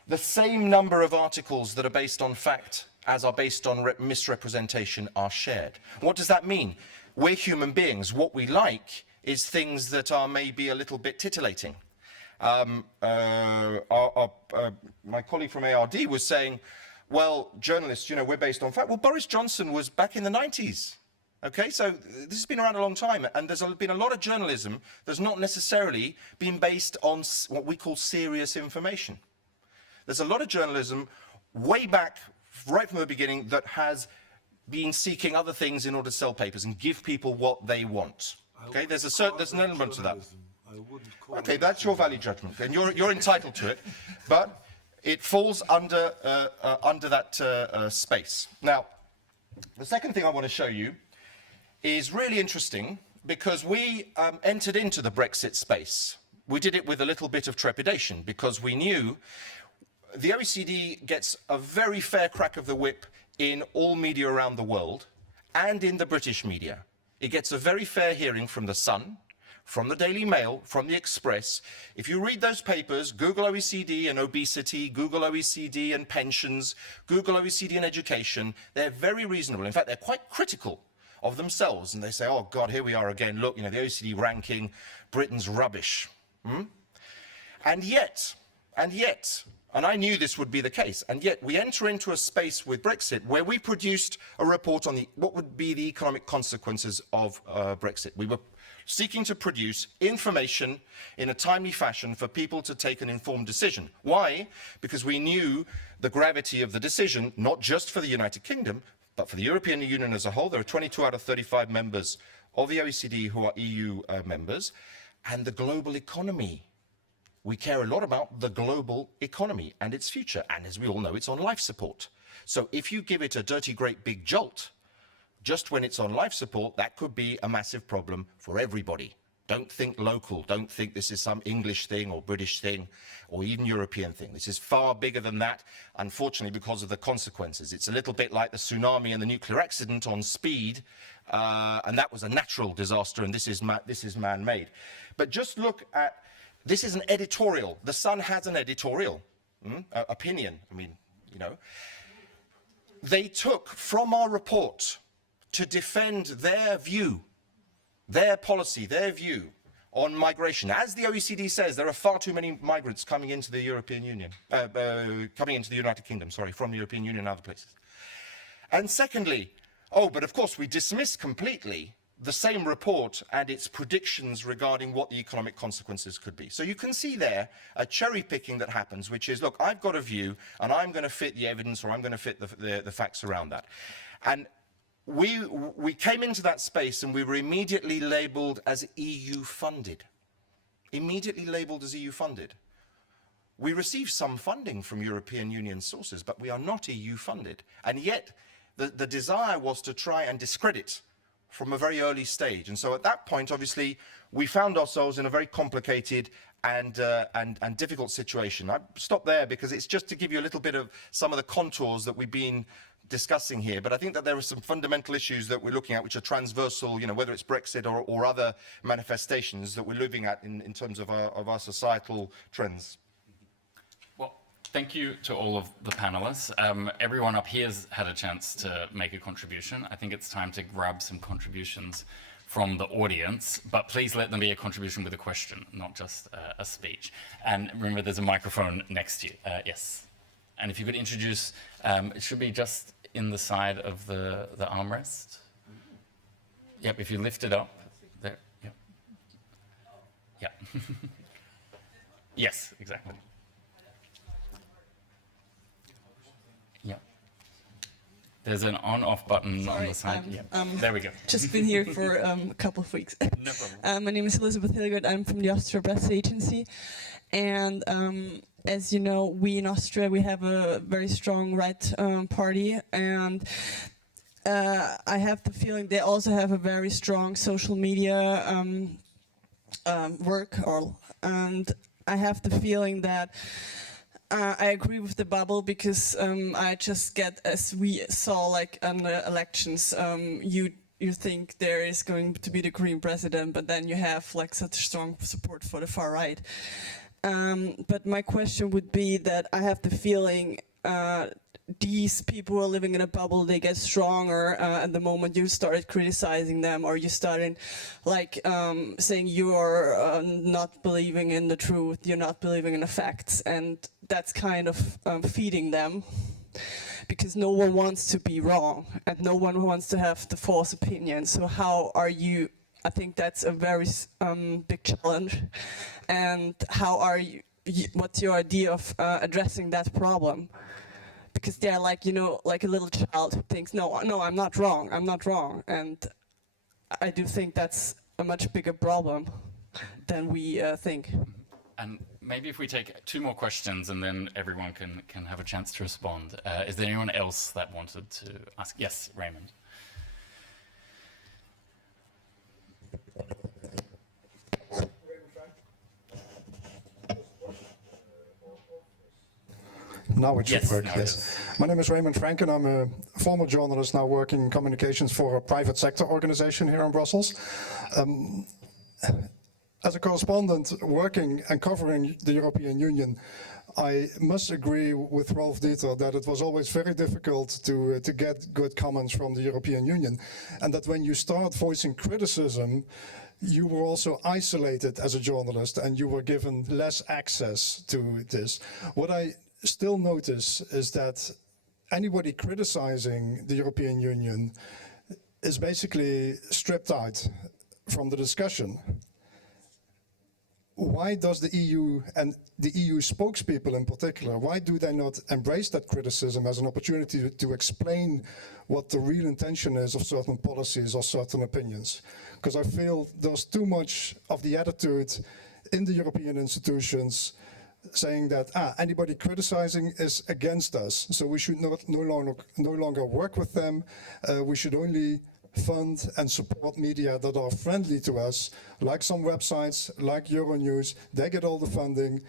The same number of articles that are based on fact as are based on misrepresentation are shared. What does that mean? We're human beings. What we like is things that are maybe a little bit titillating. My colleague from ARD was saying, well, journalists, you know, we're based on fact. Well, Boris Johnson was back in the 90s. Okay, so this has been around a long time, and there's been a lot of journalism that's not necessarily been based on what we call serious information. There's a lot of journalism way back, right from the beginning, that has been seeking other things in order to sell papers and give people what they want. Okay, there's an element to that. Okay, that's your value judgment, and you're entitled to it, but it falls under that space. Now, the second thing I want to show you is really interesting because we entered into the Brexit space. We did it with a little bit of trepidation because we knew the OECD gets a very fair crack of the whip in all media around the world and in the British media. It gets a very fair hearing from The Sun, from the Daily Mail, from the Express. If you read those papers, Google OECD and obesity, Google OECD and pensions, Google OECD and education, they're very reasonable. In fact, they're quite critical of themselves, and they say, oh God, here we are again, look, you know, the OECD ranking, Britain's rubbish. And yet, and I knew this would be the case, and yet we enter into a space with Brexit where we produced a report on what would be the economic consequences of Brexit. We were seeking to produce information in a timely fashion for people to take an informed decision. Why? Because we knew the gravity of the decision, not just for the United Kingdom, but for the European Union as a whole. There are 22 out of 35 members of the OECD who are EU members, and the global economy. We care a lot about the global economy and its future, and as we all know, it's on life support. So if you give it a dirty, great big jolt, just when it's on life support, that could be a massive problem for everybody. Don't think local, don't think this is some English thing or British thing or even European thing. This is far bigger than that, unfortunately, because of the consequences. It's a little bit like the tsunami and the nuclear accident on speed, and that was a natural disaster, and this is man-made. But just look at, this is an editorial. The Sun has an editorial opinion. I mean, you know. They took from our report to defend their view, their policy, their view on migration. As the OECD says, there are far too many migrants coming into the European Union, coming into the United Kingdom, sorry, from the European Union and other places. And secondly, but of course we dismiss completely the same report and its predictions regarding what the economic consequences could be. So you can see there a cherry picking that happens, which is, look, I've got a view and I'm going to fit the evidence or I'm going to fit the facts around that. And we came into that space and we were immediately labelled as EU funded. Immediately labelled as EU funded. We receive some funding from European Union sources, but we are not EU funded. And yet the desire was to try and discredit from a very early stage. And so at that point, obviously, we found ourselves in a very complicated and difficult situation. I stop there because it's just to give you a little bit of some of the contours that we've been discussing here, but I think that there are some fundamental issues that we're looking at which are transversal, you know, whether it's Brexit or other manifestations that we're living at in terms of our societal trends. Well, thank you to all of the panelists. Everyone up here has had a chance to make a contribution. I think it's time to grab some contributions from the audience, but please let them be a contribution with a question, not just a speech. And remember, there's a microphone next to you. Yes. And if you could introduce, it should be just in the side of the armrest. Yep, if you lift it up. There, yep. Yeah. Yes, exactly. Yeah. There's an on-off button on the side. There we go. Just been here for a couple of weeks. No problem. My name is Elizabeth Hilgert. I'm from the Austria Press Agency. And as you know, we in Austria, we have a very strong right party. And I have the feeling they also have a very strong social media work. And I have the feeling that I agree with the bubble because I just get, as we saw like on the elections, you think there is going to be the Green president, but then you have like such strong support for the far right. But my question would be that I have the feeling these people who are living in a bubble, they get stronger at the moment you started criticizing them, or you started like saying you're not believing in the truth, you're not believing in the facts, and that's kind of feeding them, because no one wants to be wrong and no one wants to have the false opinion. So how are you, I think that's a very big challenge, and how are you, what's your idea of addressing that problem? Because they're like, you know, like a little child who thinks, no, I'm not wrong, and I do think that's a much bigger problem than we think. And maybe if we take 2 more questions and then everyone can have a chance to respond. Is there anyone else that wanted to ask? Yes, Raymond. Now it should Yes, work, now it yes. My name is Raymond Frank, and I'm a former journalist now working in communications for a private sector organization here in Brussels. As a correspondent working and covering the European Union, I must agree with Rolf Dieter that it was always very difficult to get good comments from the European Union, and that when you start voicing criticism, you were also isolated as a journalist and you were given less access to this. What I still notice is that anybody criticizing the European Union is basically stripped out from the discussion. Why does the EU and the EU spokespeople in particular, why do they not embrace that criticism as an opportunity to explain what the real intention is of certain policies or certain opinions? Because I feel there's too much of the attitude in the European institutions saying that anybody criticizing is against us, so we should no longer work with them. We should only fund and support media that are friendly to us, like some websites, like Euronews. They get all the funding,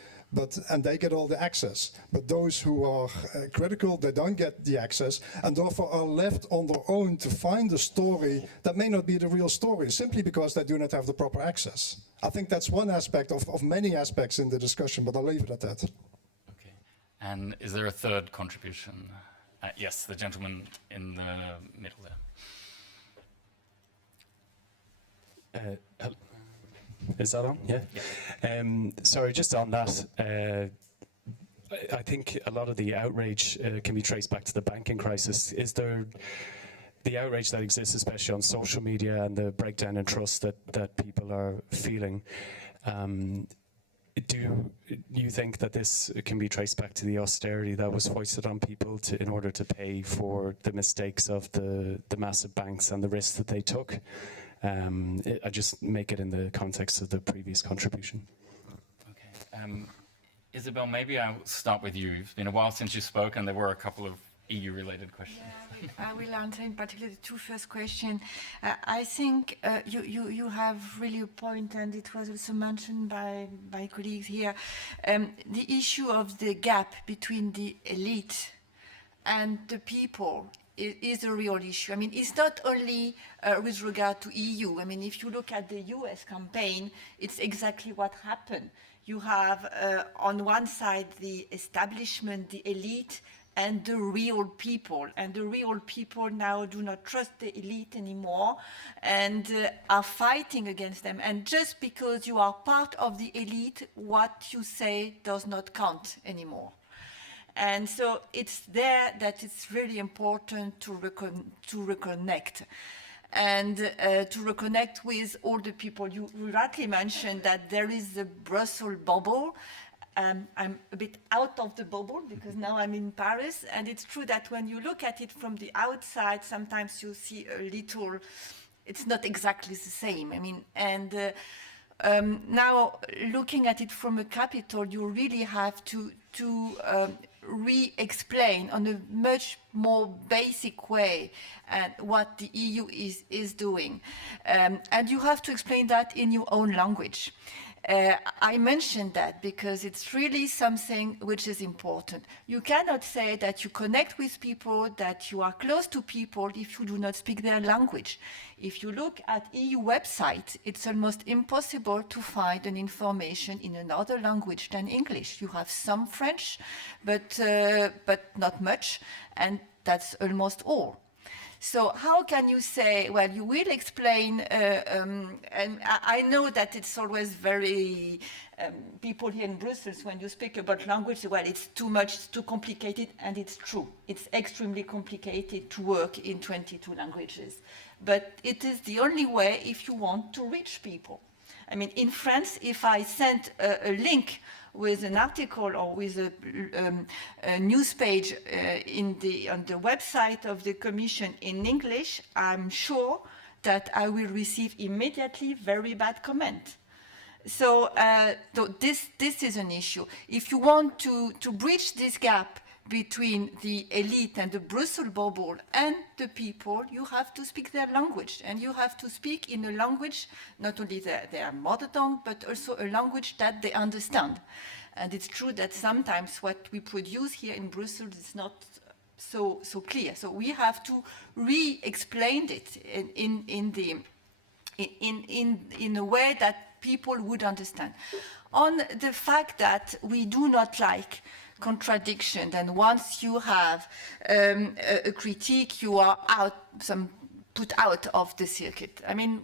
and they get all the access. But those who are critical, they don't get the access, and therefore are left on their own to find a story that may not be the real story, simply because they do not have the proper access. I think that's one aspect of many aspects in the discussion, but I'll leave it at that. Okay. And is there a third contribution? Yes, the gentleman in the middle there. Is that on? Yeah. Sorry, just on that. I think a lot of the outrage can be traced back to the banking crisis. Is there the outrage that exists, especially on social media, and the breakdown in trust that people are feeling? Do you think that this can be traced back to the austerity that was foisted on people in order to pay for the mistakes of the massive banks and the risks that they took? I just make it in the context of the previous contribution. Okay. Isabel, maybe I'll start with you. It's been a while since you spoke, and there were a couple of EU-related questions. Yeah, I will answer in particular the 2 first questions. I think you have really a point, and it was also mentioned by colleagues here. The issue of the gap between the elite and the people is a real issue. I mean, it's not only with regard to EU. I mean, if you look at the US campaign, it's exactly what happened. You have on one side the establishment, the elite, and the real people. And the real people now do not trust the elite anymore and are fighting against them. And just because you are part of the elite, what you say does not count anymore. And so it's there that it's really important to reconnect. And to reconnect with all the people. You rightly mentioned that there is the Brussels bubble. I'm a bit out of the bubble because now I'm in Paris, and it's true that when you look at it from the outside, sometimes you see a little, it's not exactly the same. I mean, and now looking at it from a capital, you really have to re-explain on a much more basic way what the EU is doing. And you have to explain that in your own language. I mentioned that because it's really something which is important. You cannot say that you connect with people, that you are close to people if you do not speak their language. If you look at EU websites, it's almost impossible to find an information in another language than English. You have some French, but not much, and that's almost all. So how can you say, well, you will explain, and I know that it's always very, people here in Brussels, when you speak about language, well, it's too much, it's too complicated, and it's true. It's extremely complicated to work in 22 languages. But it is the only way if you want to reach people. I mean, in France, if I sent a link with an article or with a news page on the website of the Commission in English, I'm sure that I will receive immediately very bad comment. So this is an issue. If you want to bridge this gap between the elite and the Brussels bubble and the people, you have to speak their language, and you have to speak in a language, not only their mother tongue, but also a language that they understand. And it's true that sometimes what we produce here in Brussels is not so clear. So we have to re-explain it in a way that people would understand. On the fact that we do not like contradiction, and once you have a critique, you are put out of the circuit. I mean,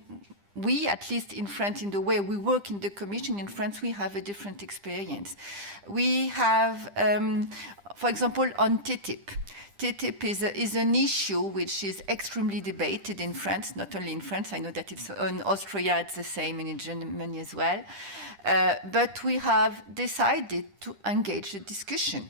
we, at least in France, in the way we work in the Commission in France, we have a different experience. We have, for example, on TTIP. TTIP is an issue which is extremely debated in France, not only in France, I know that it's in Austria, it's the same, and in Germany as well. But we have decided to engage a discussion.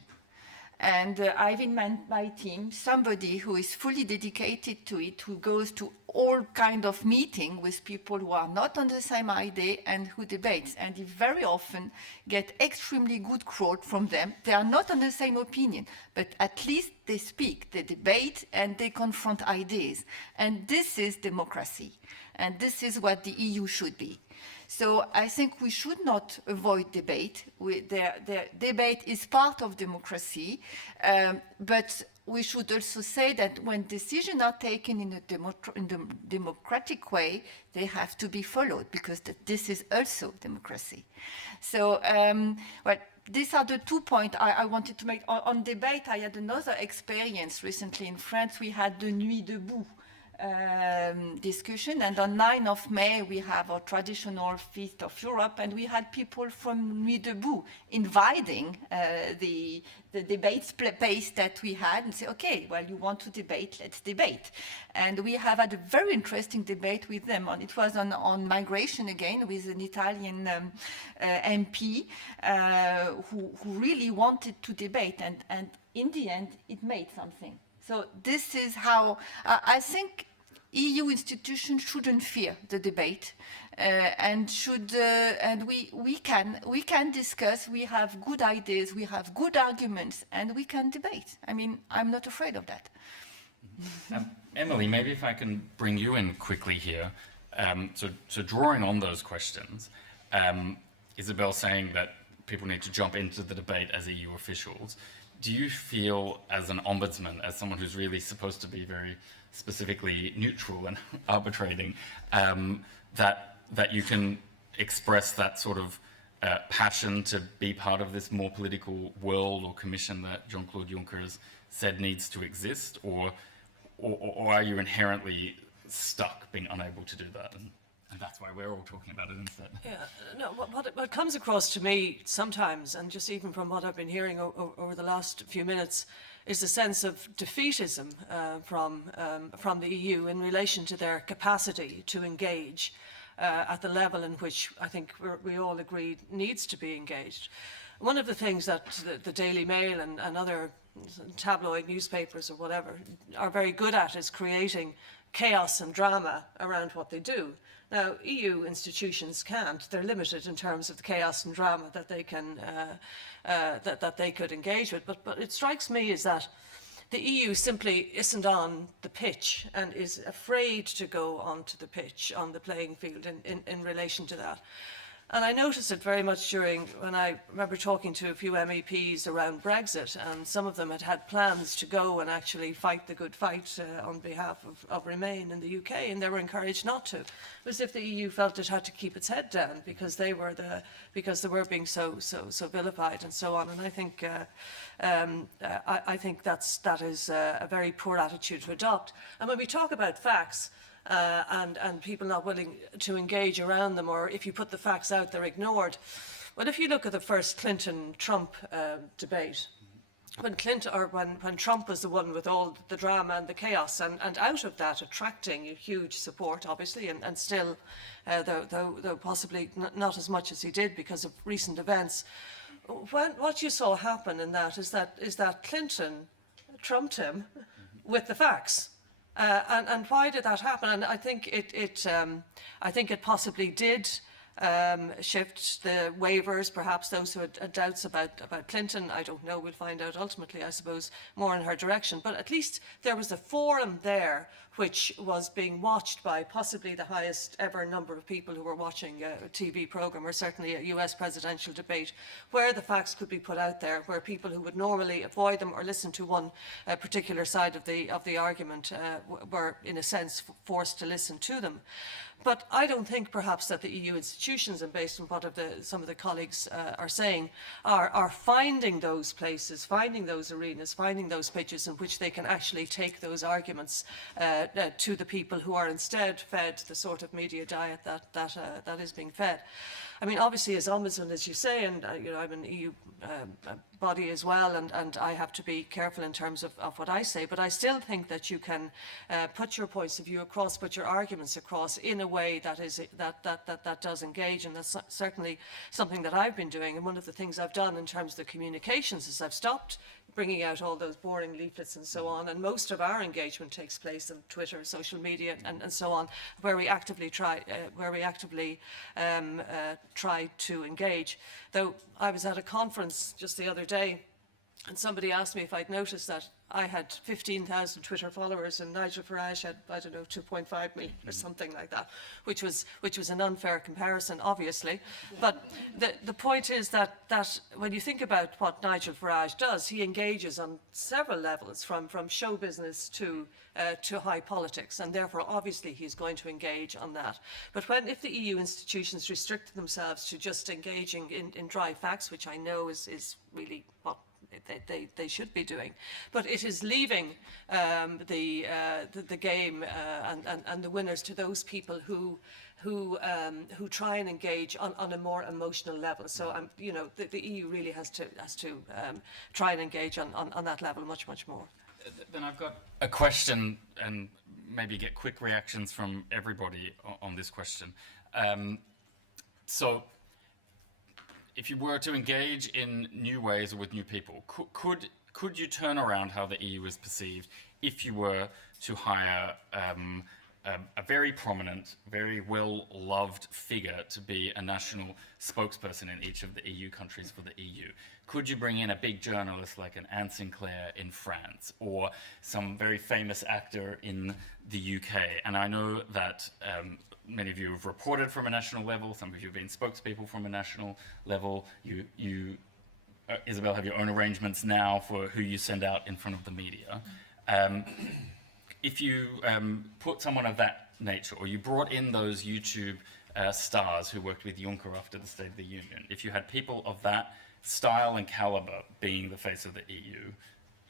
And I've in my team somebody who is fully dedicated to it, who goes to all kind of meeting with people who are not on the same idea and who debates. And he very often get extremely good quote from them. They are not on the same opinion, but at least they speak, they debate, and they confront ideas. And this is democracy. And this is what the EU should be. So I think we should not avoid debate. The debate is part of democracy, but we should also say that when decisions are taken in the democratic way, they have to be followed, because this is also democracy. So, well, these are the 2 points I wanted to make. On debate, I had another experience recently in France. We had the Nuit debout discussion, and on 9th of May we have our traditional Feast of Europe, and we had people from Nuit debout inviting the debate space that we had, and say, okay, well, you want to debate, let's debate. And we have had a very interesting debate with them. It was on migration again, with an Italian MP who really wanted to debate, and in the end it made something. So this is how I think EU institutions shouldn't fear the debate, and we can discuss. We have good ideas, we have good arguments, and we can debate. I mean, I'm not afraid of that. Emily, maybe if I can bring you in quickly here. So drawing on those questions, Isabel saying that people need to jump into the debate as EU officials. Do you feel, as an ombudsman, as someone who's really supposed to be very specifically neutral and arbitrating, that you can express that sort of passion to be part of this more political world or commission that Jean-Claude Juncker has said needs to exist, or are you inherently stuck being unable to do that? And that's why we're all talking about it instead. Yeah, no, what comes across to me sometimes, and just even from what I've been hearing over the last few minutes, is a sense of defeatism from the EU in relation to their capacity to engage at the level in which I think we all agree needs to be engaged. One of the things that the Daily Mail and other tabloid newspapers or whatever are very good at is creating chaos and drama around what they do. Now, EU institutions can't. They're limited in terms of the chaos and drama that they can that they could engage with. But it strikes me is that the EU simply isn't on the pitch and is afraid to go onto the pitch, on the playing field in relation to that. And I noticed it very much when I remember talking to a few MEPs around Brexit, and some of them had plans to go and actually fight the good fight on behalf of Remain in the UK, and they were encouraged not to. It was as if the EU felt it had to keep its head down because they were being so vilified and so on. And I think that is a very poor attitude to adopt. And when we talk about facts, and people not willing to engage around them, or if you put the facts out, they're ignored. Well, if you look at the first Clinton-Trump debate, when Trump was the one with all the drama and the chaos, and out of that attracting a huge support, obviously, and still, though possibly not as much as he did because of recent events, what you saw happen in that is that Clinton trumped him with the facts. And why did that happen? And I think it possibly did shift the waivers, perhaps those who had doubts about Clinton. I don't know. We'll find out ultimately, I suppose, more in her direction. But at least there was a forum there which was being watched by possibly the highest ever number of people who were watching a TV program, or certainly a US presidential debate, where the facts could be put out there, where people who would normally avoid them or listen to one particular side of the argument were, in a sense, forced to listen to them. But I don't think perhaps that the EU institutions, and based on what some of the colleagues are saying, are finding those places, finding those arenas, finding those pitches in which they can actually take those arguments to the people who are instead fed the sort of media diet that is being fed. I mean, obviously, as Ombudsman, as you say, and I'm an EU body as well, and I have to be careful in terms of what I say, but I still think that you can put your points of view across, put your arguments across in a way that does engage, and that's certainly something that I've been doing. And one of the things I've done in terms of the communications is I've stopped bringing out all those boring leaflets and so on, and most of our engagement takes place on Twitter, social media, and so on, where we actively try to engage. Though I was at a conference just the other day, and somebody asked me if I'd noticed that I had 15,000 Twitter followers and Nigel Farage had, I don't know, 2.5 million or something like that, which was an unfair comparison, obviously. But the point is that when you think about what Nigel Farage does, he engages on several levels, from show business to high politics, and therefore obviously he's going to engage on that. But if the EU institutions restrict themselves to just engaging in dry facts, which I know is really what they should be doing, but it is leaving the game and the winners to those people who try and engage on a more emotional level. So the EU really has to try and engage on that level much more. Then I've got a question, and maybe get quick reactions from everybody on this question. So if you were to engage in new ways or with new people, could you turn around how the EU is perceived if you were to hire a very prominent, very well-loved figure to be a national spokesperson in each of the EU countries for the EU? Could you bring in a big journalist like an Anne Sinclair in France, or some very famous actor in the UK? And I know that many of you have reported from a national level, some of you have been spokespeople from a national level. You Isabel, have your own arrangements now for who you send out in front of the media. If you put someone of that nature, or you brought in those YouTube stars who worked with Juncker after the State of the Union, if you had people of that style and caliber being the face of the EU,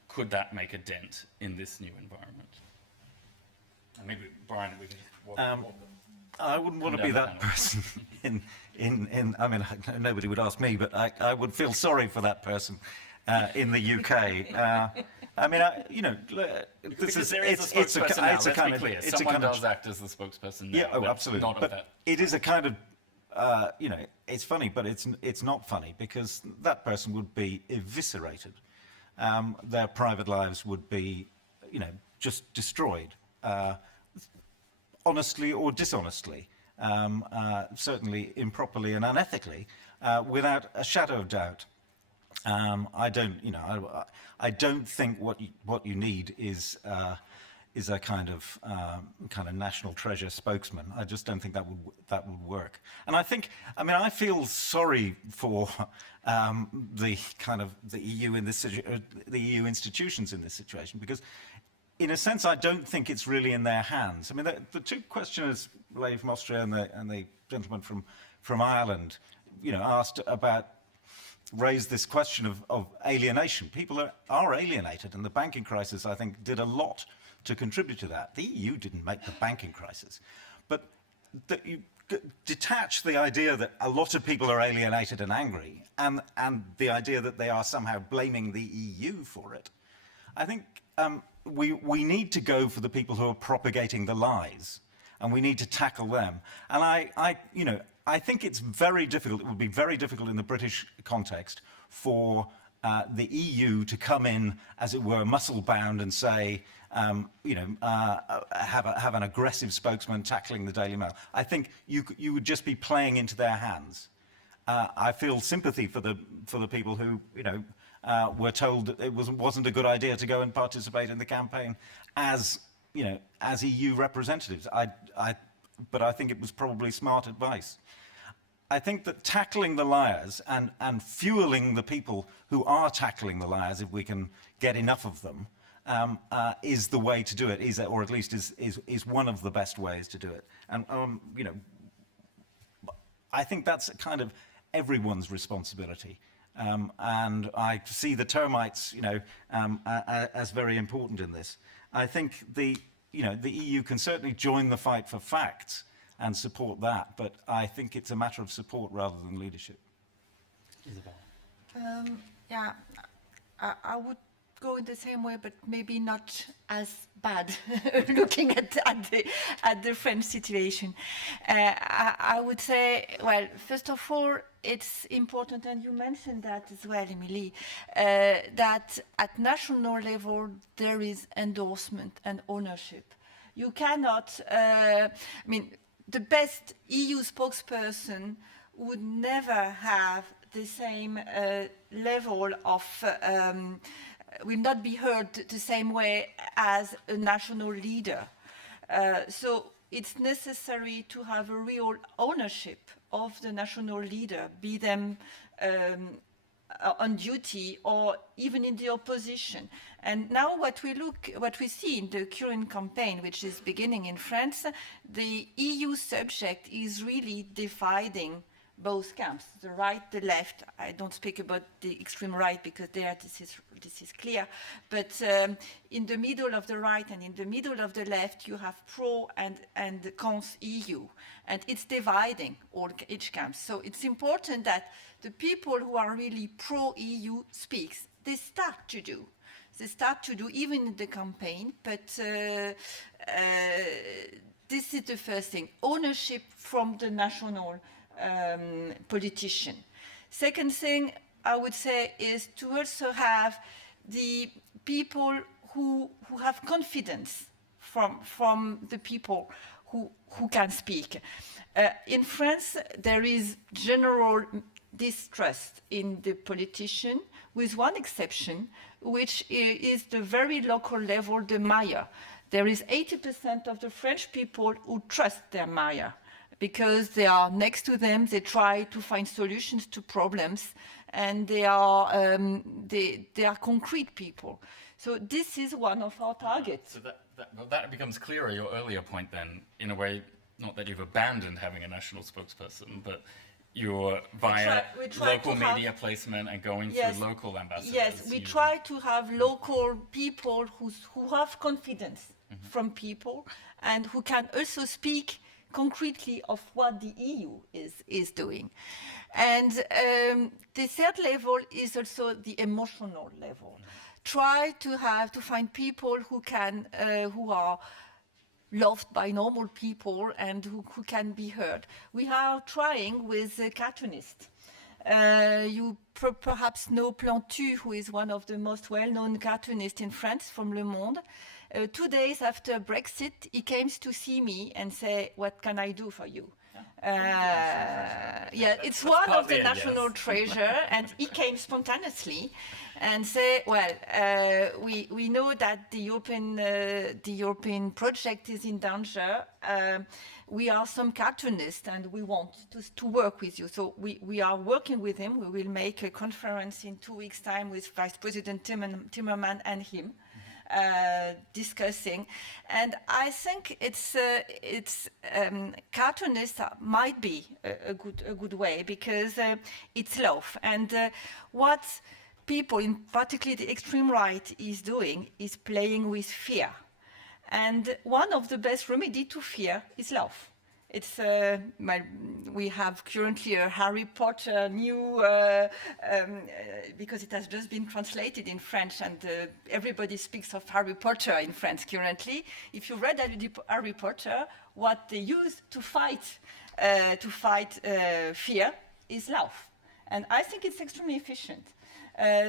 could that make a dent in this new environment? And maybe, Brian, we can I wouldn't want to be that person I mean, nobody would ask me, but I would feel sorry for that person in the UK. I mean, it's a kind of someone does act as the spokesperson now. Yeah, oh, absolutely. Not but of that. It is a kind of, it's funny, but it's not funny, because that person would be eviscerated. Their private lives would be, just destroyed, honestly or dishonestly, certainly improperly and unethically, without a shadow of doubt. I don't think what you need is is a kind of national treasure spokesman. I just don't think that would work. And I feel sorry for the EU in this the EU institutions in this situation, because in a sense I don't think it's really in their hands. I mean, the two questioners, the lady from Austria and the gentleman from Ireland, raised this question of alienation. People are alienated, and the banking crisis, I think, did a lot to contribute to that. The EU didn't make the banking crisis, but you detach the idea that a lot of people are alienated and angry, and the idea that they are somehow blaming the EU for it. I think we need to go for the people who are propagating the lies, and we need to tackle them. And I think it's very difficult. It would be very difficult in the British context for the EU to come in, as it were, muscle-bound and say, have an aggressive spokesman tackling the Daily Mail. I think you would just be playing into their hands. I feel sympathy for the people who were told that it wasn't a good idea to go and participate in the campaign as EU representatives. But I think it was probably smart advice. I think that tackling the liars and fueling the people who are tackling the liars, if we can get enough of them, is the way to do it, or at least is one of the best ways to do it. And I think that's kind of everyone's responsibility. And I see the termites, as very important in this. I think the EU can certainly join the fight for facts and support that, but I think it's a matter of support rather than leadership. Isabel. I would go in the same way, but maybe not as bad. Looking at the French situation, I would say, well, first of all, it's important, and you mentioned that as well, Emily, that at national level there is endorsement and ownership. You cannot, the best EU spokesperson would never have the same level of, will not be heard the same way as a national leader. So it's necessary to have a real ownership of the national leader, be them on duty or even in the opposition. And now what we see in the current campaign, which is beginning in France, the EU subject is really dividing both camps, the right, the left. I don't speak about the extreme right because there this is clear. But in the middle of the right and in the middle of the left, you have pro and cons EU, and it's dividing each camp. So it's important that the people who are really pro EU speaks. They start to do even in the campaign. But this is the first thing: ownership from the national politician. Second thing I would say is to also have the people who have confidence from the people who can speak. In France, there is general distrust in the politician, with one exception, which is the very local level, the mayor. There is 80% of the French people who trust their mayor, because they are next to them, they try to find solutions to problems, and they are concrete people. So this is one of our targets. So that becomes clearer, your earlier point then, in a way, not that you've abandoned having a national spokesperson, but you're via local media placement and going through local ambassadors. Yes, we try to have local people who have confidence from people and who can also speak concretely of what the EU is doing. And the third level is also the emotional level. Try to find people who are loved by normal people and who can be heard. We are trying with cartoonists. You perhaps know Plantu, who is one of the most well-known cartoonists in France from Le Monde. 2 days after Brexit, he came to see me and say, "What can I do for you?" Yeah, it's one of partly the a yes. national treasure, and he came spontaneously and say, well, we know that the European project is in danger. We are some cartoonists and we want to work with you. So we are working with him. We will make a conference in 2 weeks' time with Vice President Timmermans and him. Discussing, and I think cartoonist might be a good way, because it's love, and what people, in particular the extreme right, is doing is playing with fear, and one of the best remedy to fear is love. It's we have currently a Harry Potter new because it has just been translated in French, and everybody speaks of Harry Potter in France currently. If you read Harry Potter, what they use to fight fear is love, and I think it's extremely efficient.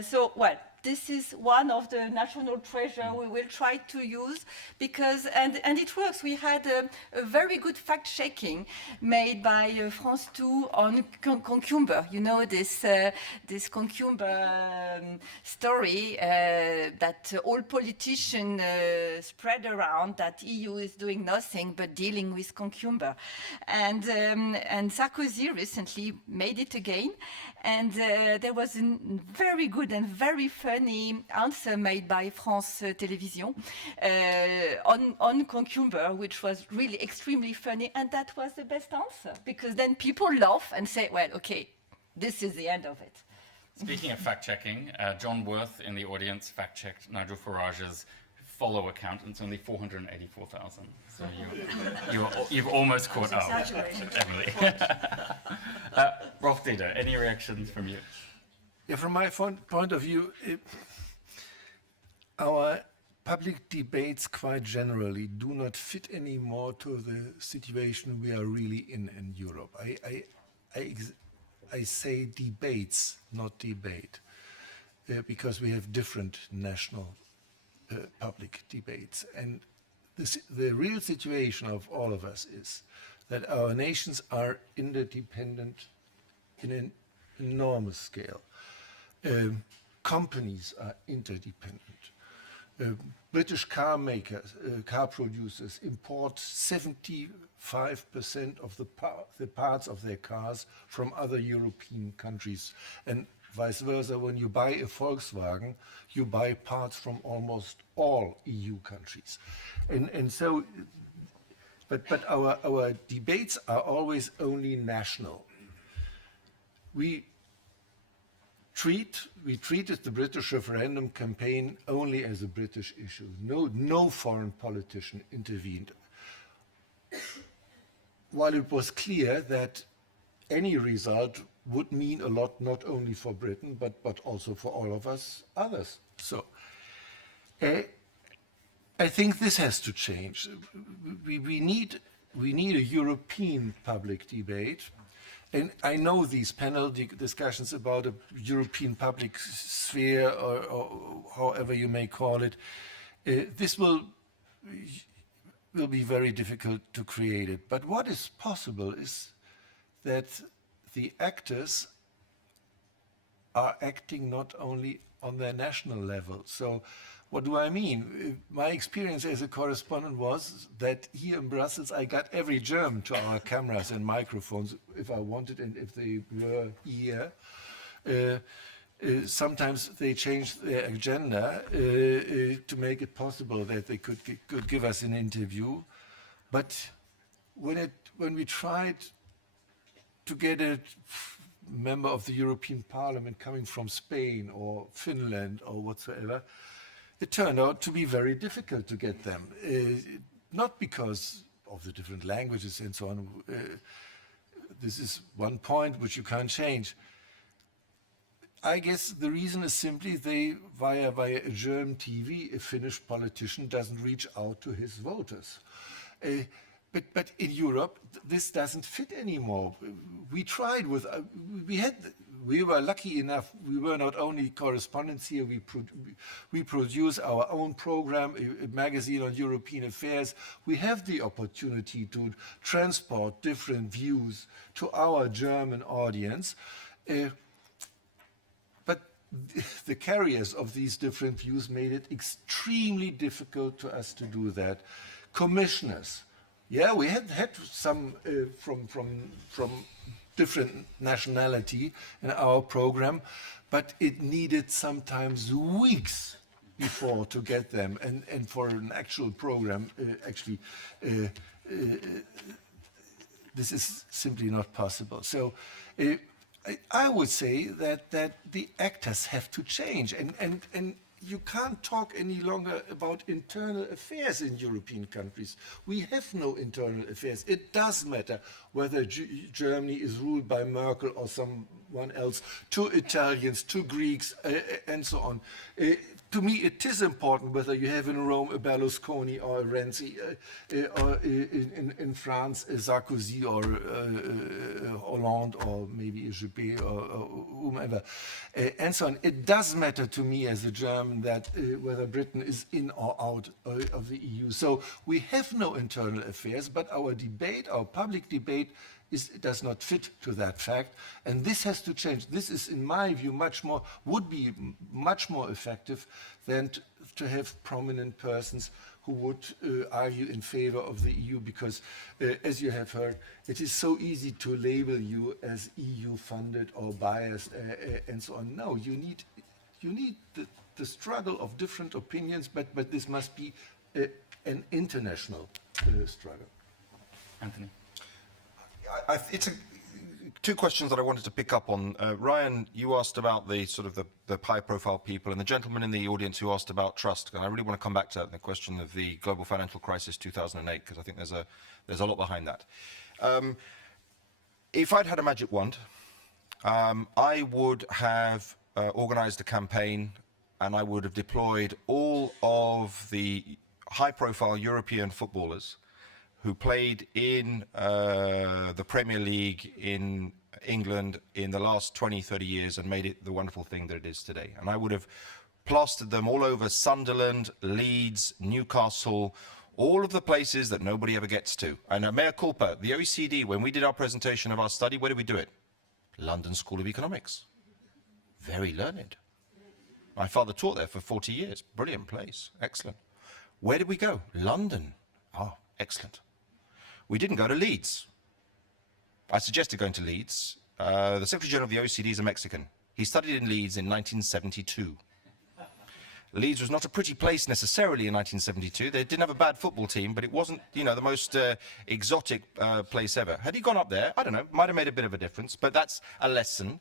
So, well, this is one of the national treasure we will try to use, because, and it works. We had a very good fact-checking made by France 2 on concumber. You know, this concumber story that all politicians spread around, that EU is doing nothing but dealing with concumber. And Sarkozy recently made it again, and there was a very good and very funny answer made by France Télévisions on concumber, which was really extremely funny, and that was the best answer, because then people laugh and say, well, okay, this is the end of it. Speaking of fact-checking, John Worth in the audience fact-checked Nigel Farage's follow account, and it's only 484,000. So you've almost caught up, Emily. Rolf Dieter, any reactions from you? Yeah, from my point of view, our public debates quite generally do not fit anymore to the situation we are really in Europe. I say debates, not debate, because we have different national public debates. And the real situation of all of us is that our nations are interdependent in an enormous scale. Companies are interdependent. British car makers, car producers import 75% of the parts of their cars from other European countries, and vice versa. When you buy a Volkswagen, you buy parts from almost all EU countries, and so. But our debates are always only national. We treated the British referendum campaign only as a British issue. No foreign politician intervened. While it was clear that any result would mean a lot, not only for Britain, but also for all of us others. So I think this has to change. We need a European public debate. And I know these panel discussions about a European public sphere, or however you may call it, this will be very difficult to create it. But what is possible is that the actors are acting not only on their national level. So what do I mean? My experience as a correspondent was that here in Brussels, I got every German to our cameras and microphones if I wanted, and if they were here. Sometimes they changed their agenda to make it possible that they could give us an interview. But when we tried to get a member of the European Parliament coming from Spain or Finland or whatsoever, it turned out to be very difficult to get them. Not because of the different languages and so on. This is one point which you can't change. I guess the reason is simply via a German TV, a Finnish politician doesn't reach out to his voters. But in Europe, this doesn't fit anymore. We tried with, we had we were lucky enough, we were not only correspondents here, we produce our own program, a magazine on European affairs. We have the opportunity to transport different views to our German audience. But the carriers of these different views made it extremely difficult to us to do that. Commissioners, yeah, we had some from different nationality in our program, but it needed sometimes weeks before to get them, and for an actual program, this is simply not possible. So I would say that the actors have to change, and you can't talk any longer about internal affairs in European countries. We have no internal affairs. It does matter whether Germany is ruled by Merkel or someone else, to Italians, to Greeks, and so on. To me, it is important whether you have in Rome a Berlusconi or a Renzi, or in France a Sarkozy or Hollande, or maybe a Juppé or whomever, and so on. It does matter to me as a German that whether Britain is in or out of the EU. So we have no internal affairs, but our debate, our public debate, does not fit to that fact, and this has to change. This is, in my view, would be much more effective than to have prominent persons who would argue in favor of the EU, because, as you have heard, it is so easy to label you as EU-funded or biased, and so on. No, you need the struggle of different opinions, but this must be an international struggle. Anthony. It's two questions that I wanted to pick up on. Ryan, you asked about the sort of the high-profile people, and the gentleman in the audience who asked about trust. And I really want to come back to that, the question of the global financial crisis 2008, because I think there's a lot behind that. If I'd had a magic wand, I would have organized a campaign, and I would have deployed all of the high-profile European footballers who played in the Premier League in England in the last 20, 30 years and made it the wonderful thing that it is today. And I would have plastered them all over Sunderland, Leeds, Newcastle, all of the places that nobody ever gets to. And mea culpa, the OECD, when we did our presentation of our study, where did we do it? London School of Economics. Very learned. My father taught there for 40 years. Brilliant place. Excellent. Where did we go? London. Oh, excellent. We didn't go to Leeds. I suggested going to Leeds. The Secretary General of the OECD is a Mexican. He studied in Leeds in 1972. Leeds was not a pretty place necessarily in 1972. They didn't have a bad football team, but it wasn't, the most exotic place ever. Had he gone up there, I don't know, might have made a bit of a difference, but that's a lesson.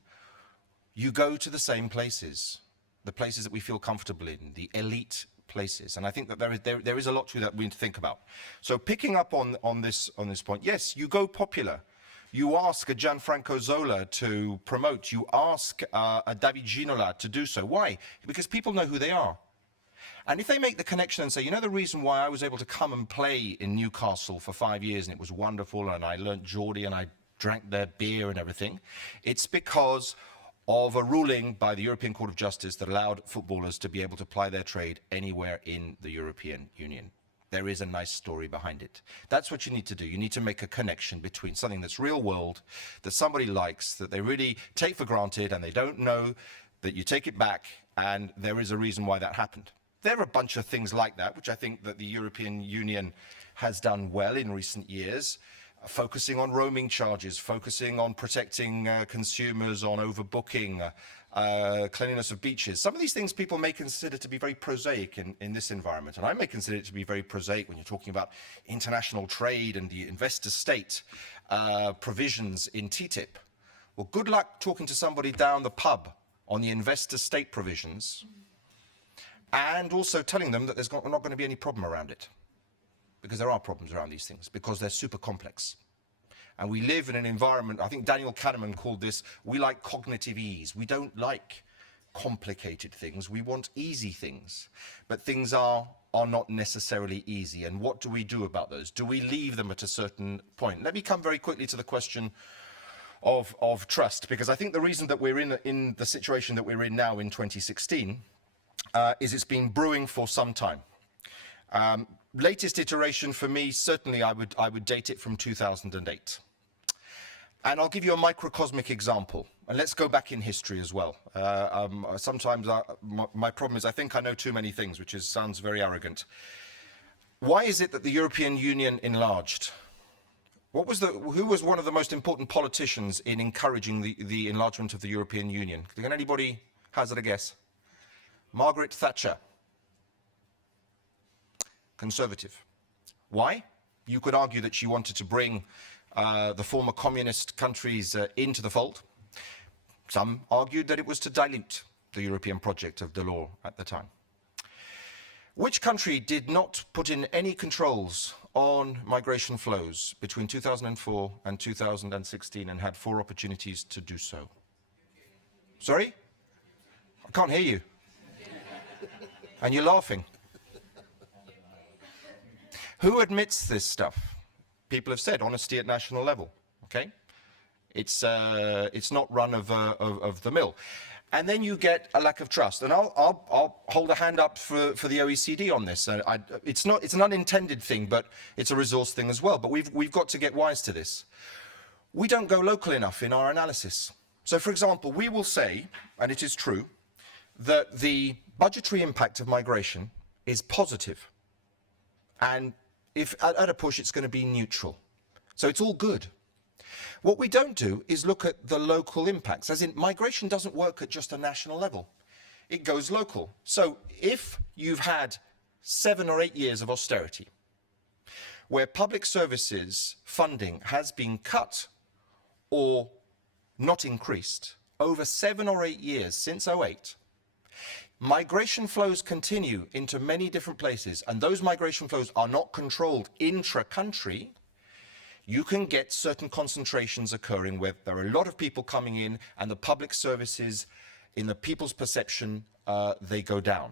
You go to the same places, the places that we feel comfortable in, the elite places, and I think that there is a lot to that we need to think about. So picking up on this point, yes, you go popular. You ask a Gianfranco Zola to promote. You ask a David Ginola to do so. Why? Because people know who they are. And if they make the connection and say, the reason why I was able to come and play in Newcastle for 5 years and it was wonderful and I learnt Geordie and I drank their beer and everything, it's because of a ruling by the European Court of Justice that allowed footballers to be able to ply their trade anywhere in the European Union. There is a nice story behind it. That's what you need to do. You need to make a connection between something that's real world, that somebody likes, that they really take for granted, and they don't know that you take it back, and there is a reason why that happened. There are a bunch of things like that, which I think that the European Union has done well in recent years. Focusing on roaming charges, focusing on protecting consumers, on overbooking, cleanliness of beaches. Some of these things people may consider to be very prosaic in this environment, and I may consider it to be very prosaic when you're talking about international trade and the investor state provisions in TTIP. Well, good luck talking to somebody down the pub on the investor state provisions and also telling them that there's not going to be any problem around it. Because there are problems around these things, because they're super complex. And we live in an environment, I think Daniel Kahneman called this, we like cognitive ease. We don't like complicated things, we want easy things. But things are not necessarily easy, and what do we do about those? Do we leave them at a certain point? Let me come very quickly to the question of trust, because I think the reason that we're in the situation that we're in now in 2016 is it's been brewing for some time. Latest iteration for me, certainly I would date it from 2008. And I'll give you a microcosmic example. And let's go back in history as well. Sometimes my problem is I think I know too many things, which sounds very arrogant. Why is it that the European Union enlarged? Who was one of the most important politicians in encouraging the enlargement of the European Union? Can anybody hazard a guess? Margaret Thatcher. Conservative. Why? You could argue that she wanted to bring the former communist countries into the fold. Some argued that it was to dilute the European project of Delors at the time. Which country did not put in any controls on migration flows between 2004 and 2016 and had 4 opportunities to do so? Sorry? I can't hear you. And you're laughing. Who admits this stuff? People have said honesty at national level. Okay, it's not run of the mill, and then you get a lack of trust. And I'll hold a hand up for the OECD on this. It's an unintended thing, but it's a resource thing as well. But we've got to get wise to this. We don't go local enough in our analysis. So, for example, we will say, and it is true, that the budgetary impact of migration is positive, and if at a push, it's going to be neutral. So it's all good. What we don't do is look at the local impacts, as in migration doesn't work at just a national level. It goes local. So if you've had 7 or 8 years of austerity, where public services funding has been cut or not increased over 7 or 8 years since 2008, migration flows continue into many different places, and those migration flows are not controlled intra-country, you can get certain concentrations occurring where there are a lot of people coming in and the public services, in the people's perception, they go down.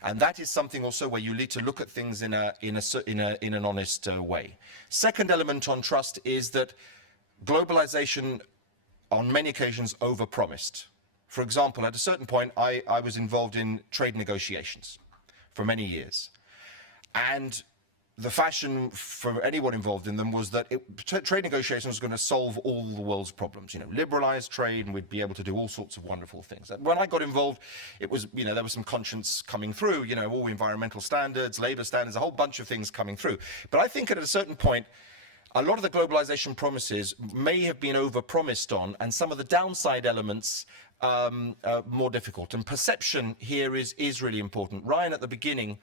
And that is something also where you need to look at things in an honest way. Second element on trust is that globalization on many occasions overpromised. For example, at a certain point, I was involved in trade negotiations for many years. And the fashion for anyone involved in them was that trade negotiations was going to solve all the world's problems. You know, liberalize trade, and we'd be able to do all sorts of wonderful things. And when I got involved, it was, you know, there was some conscience coming through, you know, all environmental standards, labor standards, a whole bunch of things coming through. But I think at a certain point, a lot of the globalization promises may have been overpromised on, and some of the downside elements more difficult. And perception here is really important. Ryan at the beginning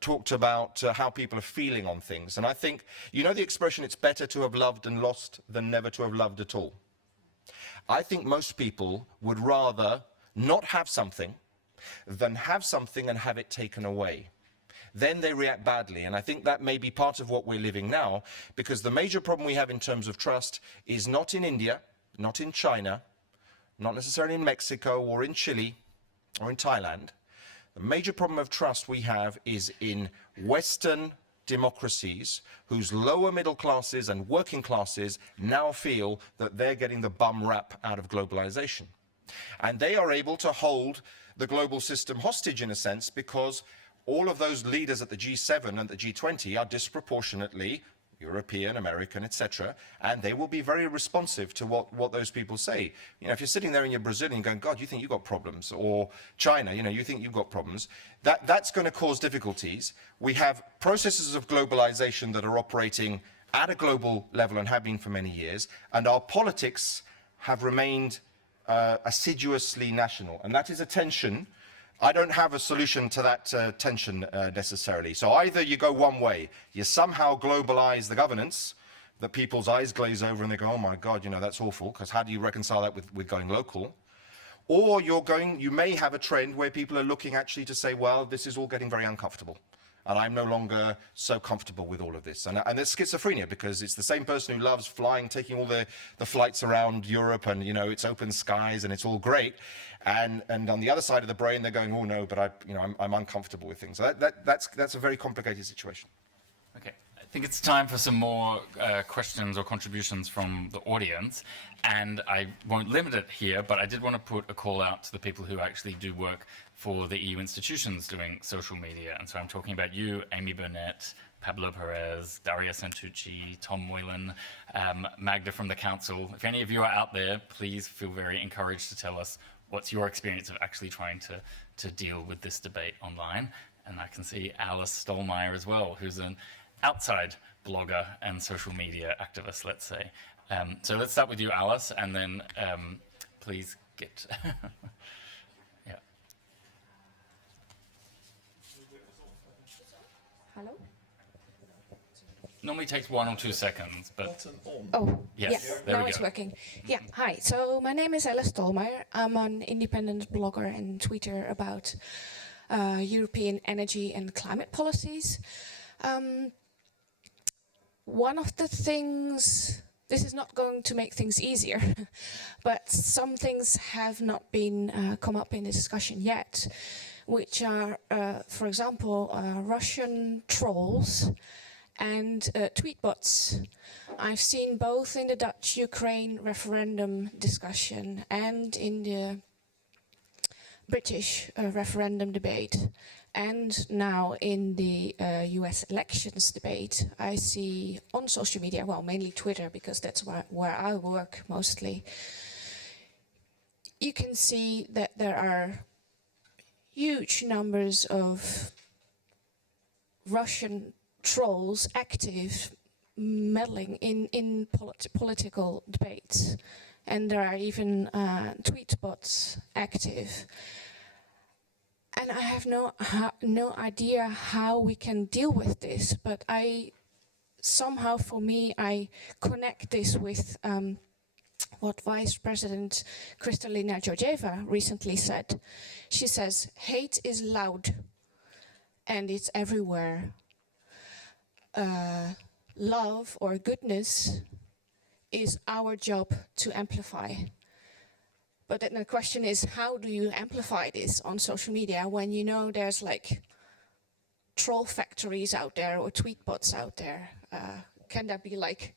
talked about how people are feeling on things. And I think, you know the expression, it's better to have loved and lost than never to have loved at all. I think most people would rather not have something than have something and have it taken away. Then they react badly. And I think that may be part of what we're living now, because the major problem we have in terms of trust is not in India, not in China, not necessarily in Mexico or in Chile or in Thailand. The major problem of trust we have is in Western democracies whose lower middle classes and working classes now feel that they're getting the bum rap out of globalization. And they are able to hold the global system hostage in a sense, because all of those leaders at the G7 and the G20 are disproportionately European, American, etc., and they will be very responsive to what those people say. You know, if you're sitting there and you're Brazilian going, God, you think you've got problems, or China, you know, you think you've got problems, that's going to cause difficulties. We have processes of globalization that are operating at a global level and have been for many years, and our politics have remained assiduously national, and that is a tension. I don't have a solution to that tension necessarily. So either you go one way, you somehow globalize the governance, that people's eyes glaze over and they go, oh my God, you know, that's awful, because how do you reconcile that with going local? Or you may have a trend where people are looking actually to say, well, this is all getting very uncomfortable, and I'm no longer so comfortable with all of this. And it's schizophrenia, because it's the same person who loves flying, taking all the flights around Europe, and, you know, it's open skies and it's all great. And on the other side of the brain, they're going, oh no, but I'm uncomfortable with things. So that's a very complicated situation. Okay, think it's time for some more questions or contributions from the audience, and I won't limit it here, but I did want to put a call out to the people who actually do work for the EU institutions doing social media. And so I'm talking about you, Amy Burnett, Pablo Perez, Daria Santucci, Tom Moylan, Magda from the Council. If any of you are out there, please feel very encouraged to tell us what's your experience of actually trying to deal with this debate online. And I can see Alice Stolmeyer as well, who's an outside blogger and social media activist, let's say. So let's start with you, Alice, and then please get... yeah. Hello? Normally takes 1 or 2 seconds, but Oh, yes, yeah, there now we it's go. working. Yeah, hi. So my name is Alice Stolmeyer. I'm an independent blogger and tweeter about European energy and climate policies. One of the things, this is not going to make things easier, but some things have not been come up in the discussion yet, which are, for example, Russian trolls and tweet bots. I've seen both in the Dutch-Ukraine referendum discussion and in the British referendum debate, and now in the US elections debate. I see on social media, well, mainly Twitter, because that's where I work mostly, you can see that there are huge numbers of Russian trolls active, meddling in political debates. And there are even tweet bots active. And I have no idea how we can deal with this, but somehow for me, I connect this with what Vice President Kristalina Georgieva recently said. She says, hate is loud and it's everywhere. Love or goodness is our job to amplify. But then the question is, how do you amplify this on social media when you know there's like troll factories out there or tweet bots out there? Can that be like,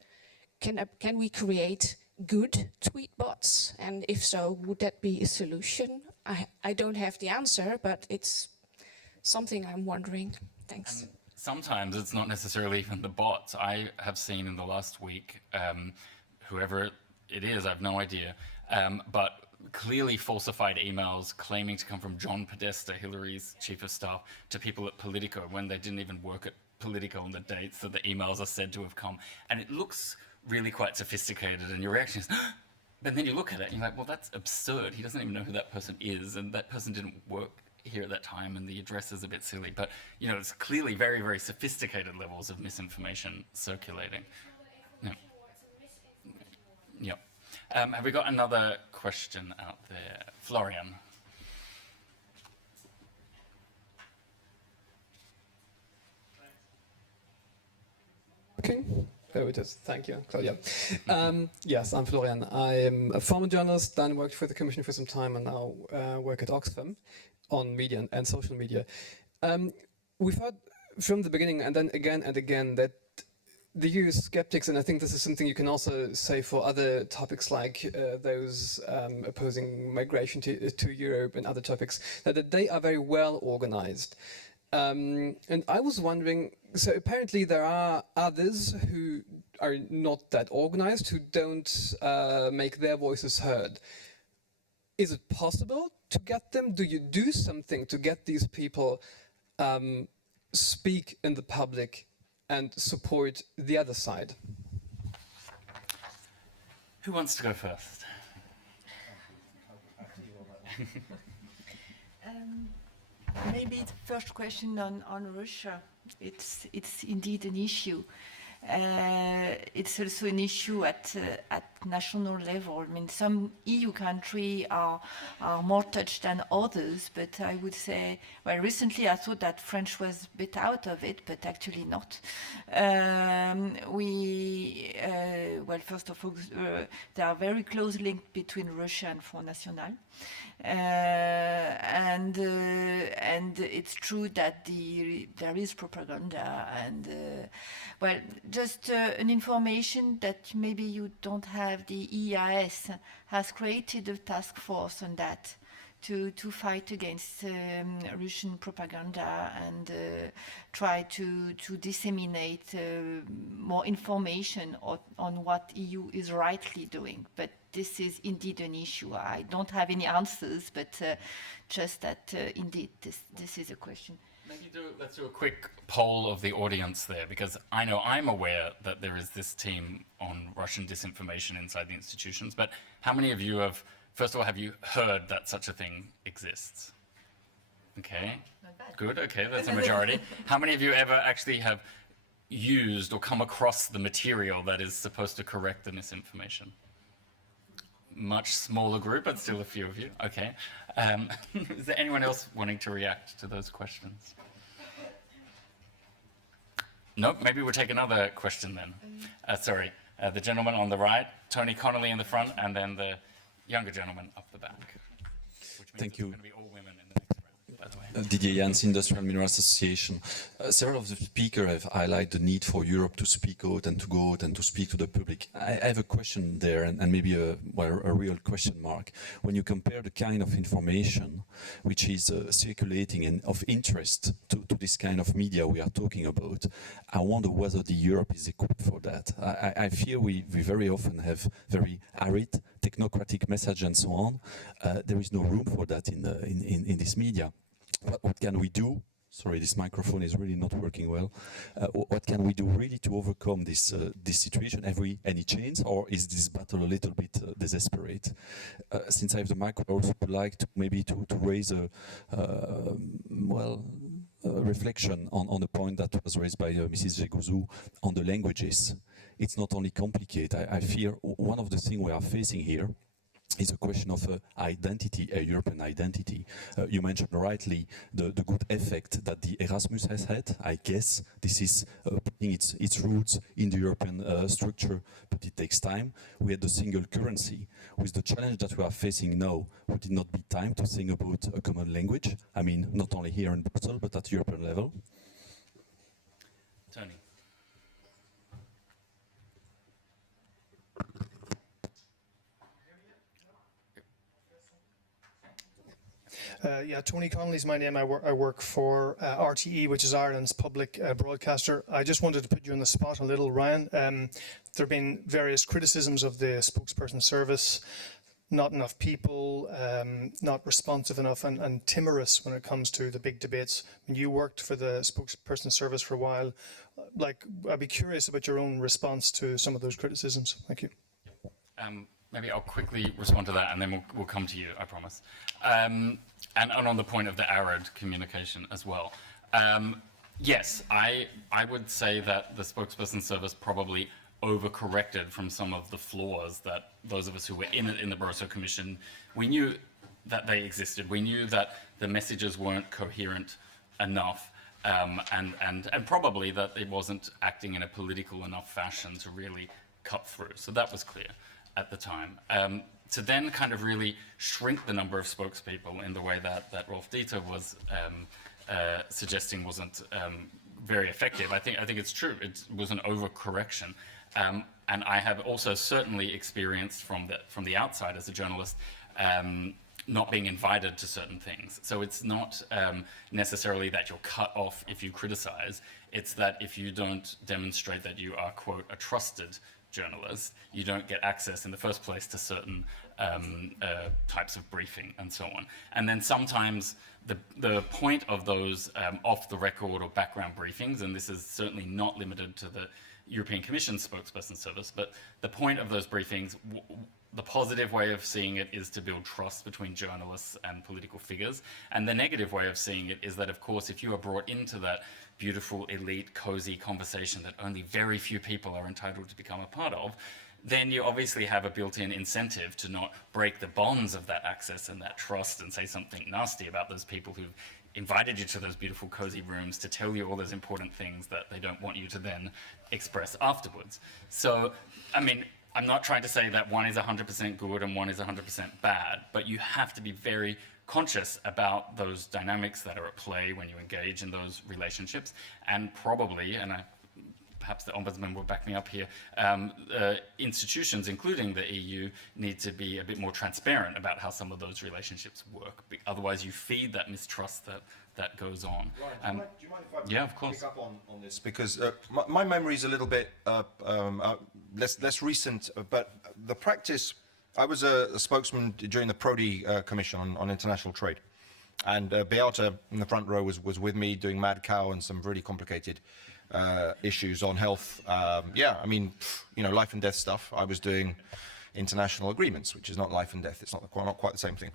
can we create good tweet bots? And if so, would that be a solution? I don't have the answer, but it's something I'm wondering. Thanks. And sometimes it's not necessarily even the bots. I have seen in the last week, whoever it is, I have no idea, but clearly falsified emails claiming to come from John Podesta, Hillary's chief of staff, to people at Politico when they didn't even work at Politico on the dates that the emails are said to have come. And it looks really quite sophisticated, and your reaction is, but then you look at it and you're like, well, that's absurd. He doesn't even know who that person is, and that person didn't work here at that time, and the address is a bit silly. But, you know, it's clearly very, very sophisticated levels of misinformation circulating. Yeah. Yep. Have we got another question out there? Florian. Okay, there it is. Thank you, Claudia. Yes, I'm Florian. I'm a former journalist, then worked for the Commission for some time, and now work at Oxfam on media and social media. We've heard from the beginning, and then again and again, that the EU skeptics, and I think this is something you can also say for other topics like those opposing migration to Europe and other topics, that they are very well organized. And I was wondering, so apparently there are others who are not that organized, who don't make their voices heard. Is it possible to get them? Do you do something to get these people speak in the public and support the other side? Who wants to go first? Maybe the first question on Russia. It's indeed an issue. It's also an issue at national level. I mean, some EU countries are more touched than others, but I would say, well, recently I thought that French was a bit out of it, but actually not. Well, first of all, there are very close links between Russia and Front National. And it's true that there is propaganda and well, just an information that maybe you don't have. The EIS has created a task force on that to fight against Russian propaganda and try to disseminate more information on what EU is rightly doing. But this is indeed an issue. I don't have any answers, but just that indeed this is a question. Maybe let's do a quick poll of the audience there, because I know I'm aware that there is this team on Russian disinformation inside the institutions, but how many of you have, first of all, have you heard that such a thing exists? Okay, good, okay, that's a majority. How many of you ever actually have used or come across the material that is supposed to correct the misinformation? Much smaller group, but still a few of you. Okay. Is there anyone else wanting to react to those questions? Nope, maybe we'll take another question then. Sorry, the gentleman on the right, Tony Connolly in the front, and then the younger gentleman up the back. Which means Thank you. It's going to be all women in the next round, by the way. Didier Jans, Industrial Minerals Association. Several of the speakers have highlighted the need for Europe to speak out and to go out and to speak to the public. I have a question there, and maybe a real question mark. When you compare the kind of information which is circulating and of interest to this kind of media we are talking about, I wonder whether the Europe is equipped for that. I fear we very often have very arid, technocratic message and so on. There is no room for that in this media. What can we do? Sorry, this microphone is really not working well. What can we do really to overcome this situation? Have we any chance, or is this battle a little bit desperate? Since I have the mic, I also would like to maybe to raise a reflection on a point that was raised by Mrs. Jegouzou on the languages. It's not only complicated. I fear one of the things we are facing here is a question of identity, a European identity. You mentioned rightly the good effect that the Erasmus has had. I guess this is putting its roots in the European structure, but it takes time. We had the single currency. With the challenge that we are facing now, would it not be time to think about a common language? I mean, not only here in Brussels, but at European level? Tony. Tony Connolly is my name. I work for RTE, which is Ireland's public broadcaster. I just wanted to put you on the spot a little, Ryan. There have been various criticisms of the spokesperson service, not enough people, not responsive enough, and timorous when it comes to the big debates. When you worked for the spokesperson service for a while, I'd be curious about your own response to some of those criticisms. Thank you. Maybe I'll quickly respond to that, and then we'll come to you, I promise. And on the point of the arid communication as well. Yes, I would say that the spokesperson service probably overcorrected from some of the flaws that those of us who were in it in the Barroso Commission, we knew that they existed. We knew that the messages weren't coherent enough, and probably that it wasn't acting in a political enough fashion to really cut through. So that was clear at the time. To then kind of really shrink the number of spokespeople in the way that Rolf Dieter was suggesting wasn't very effective. I think it's true. It was an overcorrection, and I have also certainly experienced from the outside as a journalist not being invited to certain things. So it's not necessarily that you're cut off if you criticize. It's that if you don't demonstrate that you are, quote, a trusted journalist, you don't get access in the first place to certain types of briefing and so on. And then sometimes the point of those off-the-record or background briefings, and this is certainly not limited to the European Commission spokesperson service, but the point of those briefings, the positive way of seeing it is to build trust between journalists and political figures. And the negative way of seeing it is that, of course, if you are brought into that beautiful, elite, cozy conversation that only very few people are entitled to become a part of, then you obviously have a built-in incentive to not break the bonds of that access and that trust and say something nasty about those people who've invited you to those beautiful cozy rooms to tell you all those important things that they don't want you to then express afterwards. So, I mean, I'm not trying to say that one is 100% good and one is 100% bad, but you have to be very conscious about those dynamics that are at play when you engage in those relationships, and probably, and perhaps the Ombudsman will back me up here, institutions, including the EU, need to be a bit more transparent about how some of those relationships work. Otherwise, you feed that mistrust that goes on. Ryan, do you mind if I yeah, of course. pick up on this? Because my memory is a little bit less recent, but the practice, I was a spokesman during the Prodi Commission on International Trade. And Beata in the front row was with me doing Mad Cow and some really complicated issues on health. Yeah, I mean, you know, life and death stuff. I was doing international agreements, which is not life and death. It's not quite the same thing.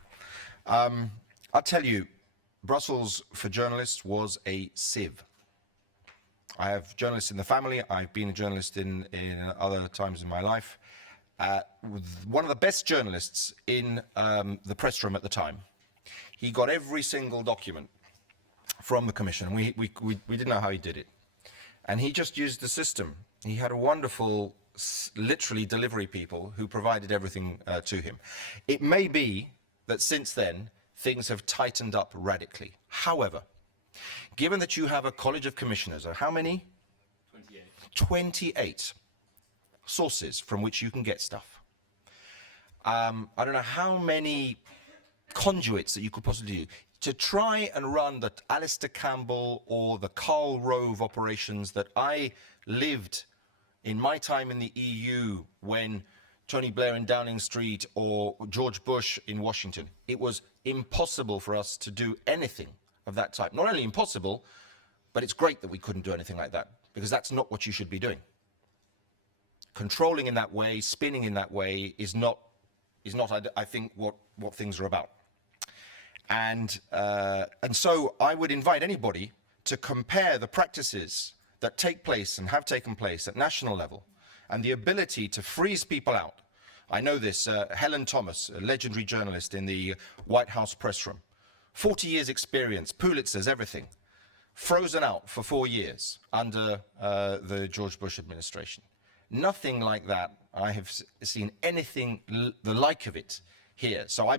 I'll tell you, Brussels for journalists was a sieve. I have journalists in the family. I've been a journalist in other times in my life. One of the best journalists in the press room at the time. He got every single document from the Commission. We didn't know how he did it. And he just used the system. He had a wonderful, literally, delivery people who provided everything to him. It may be that since then, things have tightened up radically. However, given that you have a College of Commissioners, how many? 28. 28 sources from which you can get stuff. I don't know how many conduits that you could possibly do to try and run the Alistair Campbell or the Karl Rove operations that I lived in my time in the EU when Tony Blair in Downing Street or George Bush in Washington. It was impossible for us to do anything of that type. Not only impossible, but it's great that we couldn't do anything like that, because that's not what you should be doing. Controlling in that way, spinning in that way is not I think, what things are about. And so I would invite anybody to compare the practices that take place and have taken place at national level and the ability to freeze people out. I know this, Helen Thomas, a legendary journalist in the White House press room, 40 years experience, Pulitzers, everything, frozen out for 4 years under the George Bush administration. Nothing like that. I have seen anything the like of it here. So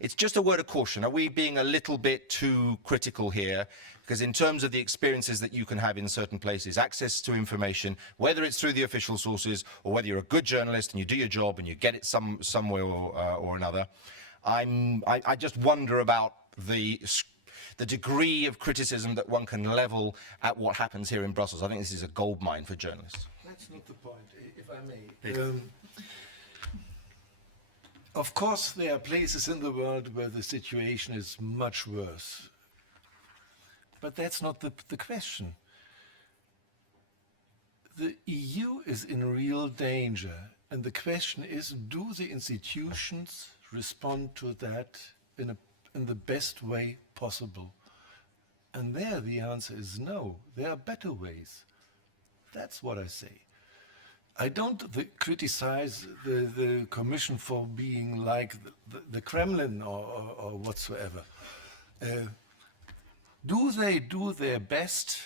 it's just a word of caution. Are we being a little bit too critical here? Because in terms of the experiences that you can have in certain places, access to information, whether it's through the official sources or whether you're a good journalist and you do your job and you get it somewhere or another, I just wonder about the degree of criticism that one can level at what happens here in Brussels. I think this is a goldmine for journalists. That's not the point, if I may. Of course, there are places in the world where the situation is much worse. But that's not the question. The EU is in real danger. And the question is, do the institutions respond to that in the best way possible? And there the answer is no. There are better ways. That's what I say. I don't criticize the Commission for being like the Kremlin or whatsoever. Do they do their best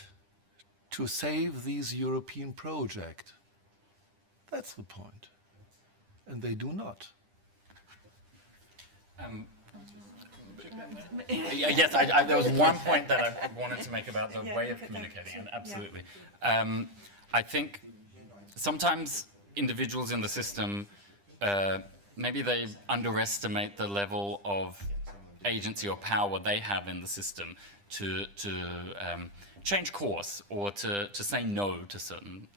to save these European project? That's the point. And they do not. Yes, there was one point that I wanted to make about the way of communicating, and absolutely. I think sometimes individuals in the system, maybe they underestimate the level of agency or power they have in the system to change course or to say no to certain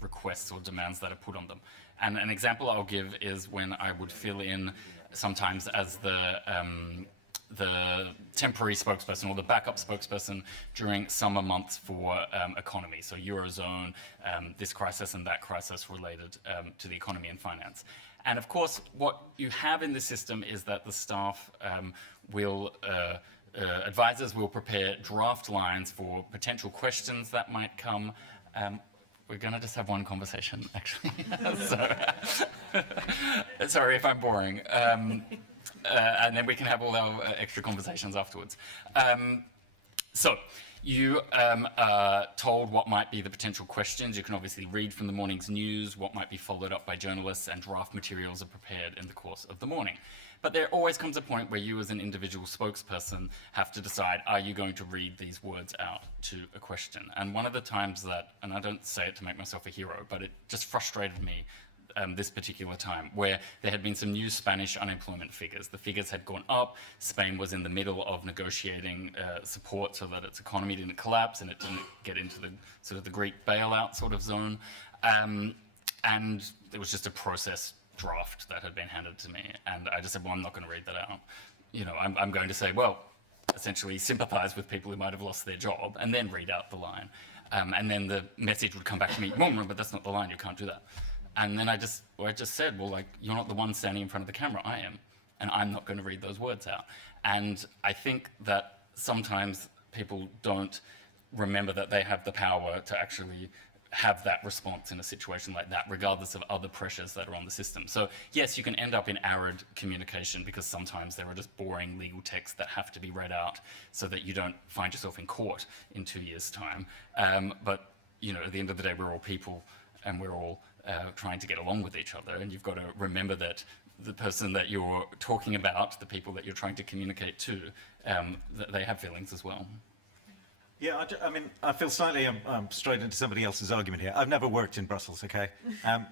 requests or demands that are put on them. And an example I'll give is when I would fill in sometimes as the temporary spokesperson or the backup spokesperson during summer months for economy, so Eurozone, this crisis and that crisis related to the economy and finance. And of course, what you have in the system is that the staff advisors will prepare draft lines for potential questions that might come. we're going to just have one conversation, actually. So, sorry if I'm boring. And then we can have all our extra conversations afterwards. So, you are told what might be the potential questions. You can obviously read from the morning's news, what might be followed up by journalists, and draft materials are prepared in the course of the morning. But there always comes a point where you as an individual spokesperson have to decide, are you going to read these words out to a question? And one of the times that, and I don't say it to make myself a hero, but it just frustrated me this particular time, where there had been some new Spanish unemployment figures. The figures had gone up. Spain was in the middle of negotiating support so that its economy didn't collapse and it didn't get into the sort of the Greek bailout sort of zone. And there was just a process draft that had been handed to me. And I just said, well, I'm not going to read that out. You know, I'm going to say, well, essentially sympathize with people who might have lost their job and then read out the line. And then the message would come back to me, no, but that's not the line, you can't do that. And then I just said, well, like, you're not the one standing in front of the camera, I am. And I'm not going to read those words out. And I think that sometimes people don't remember that they have the power to actually have that response in a situation like that, regardless of other pressures that are on the system. So yes, you can end up in arid communication because sometimes there are just boring legal texts that have to be read out so that you don't find yourself in court in 2 years' time. But, you know, at the end of the day, we're all people and we're all trying to get along with each other, and you've got to remember that the person that you're talking about, the people that you're trying to communicate to, they have feelings as well. Yeah, I mean, I feel slightly straight into somebody else's argument here. I've never worked in Brussels, okay?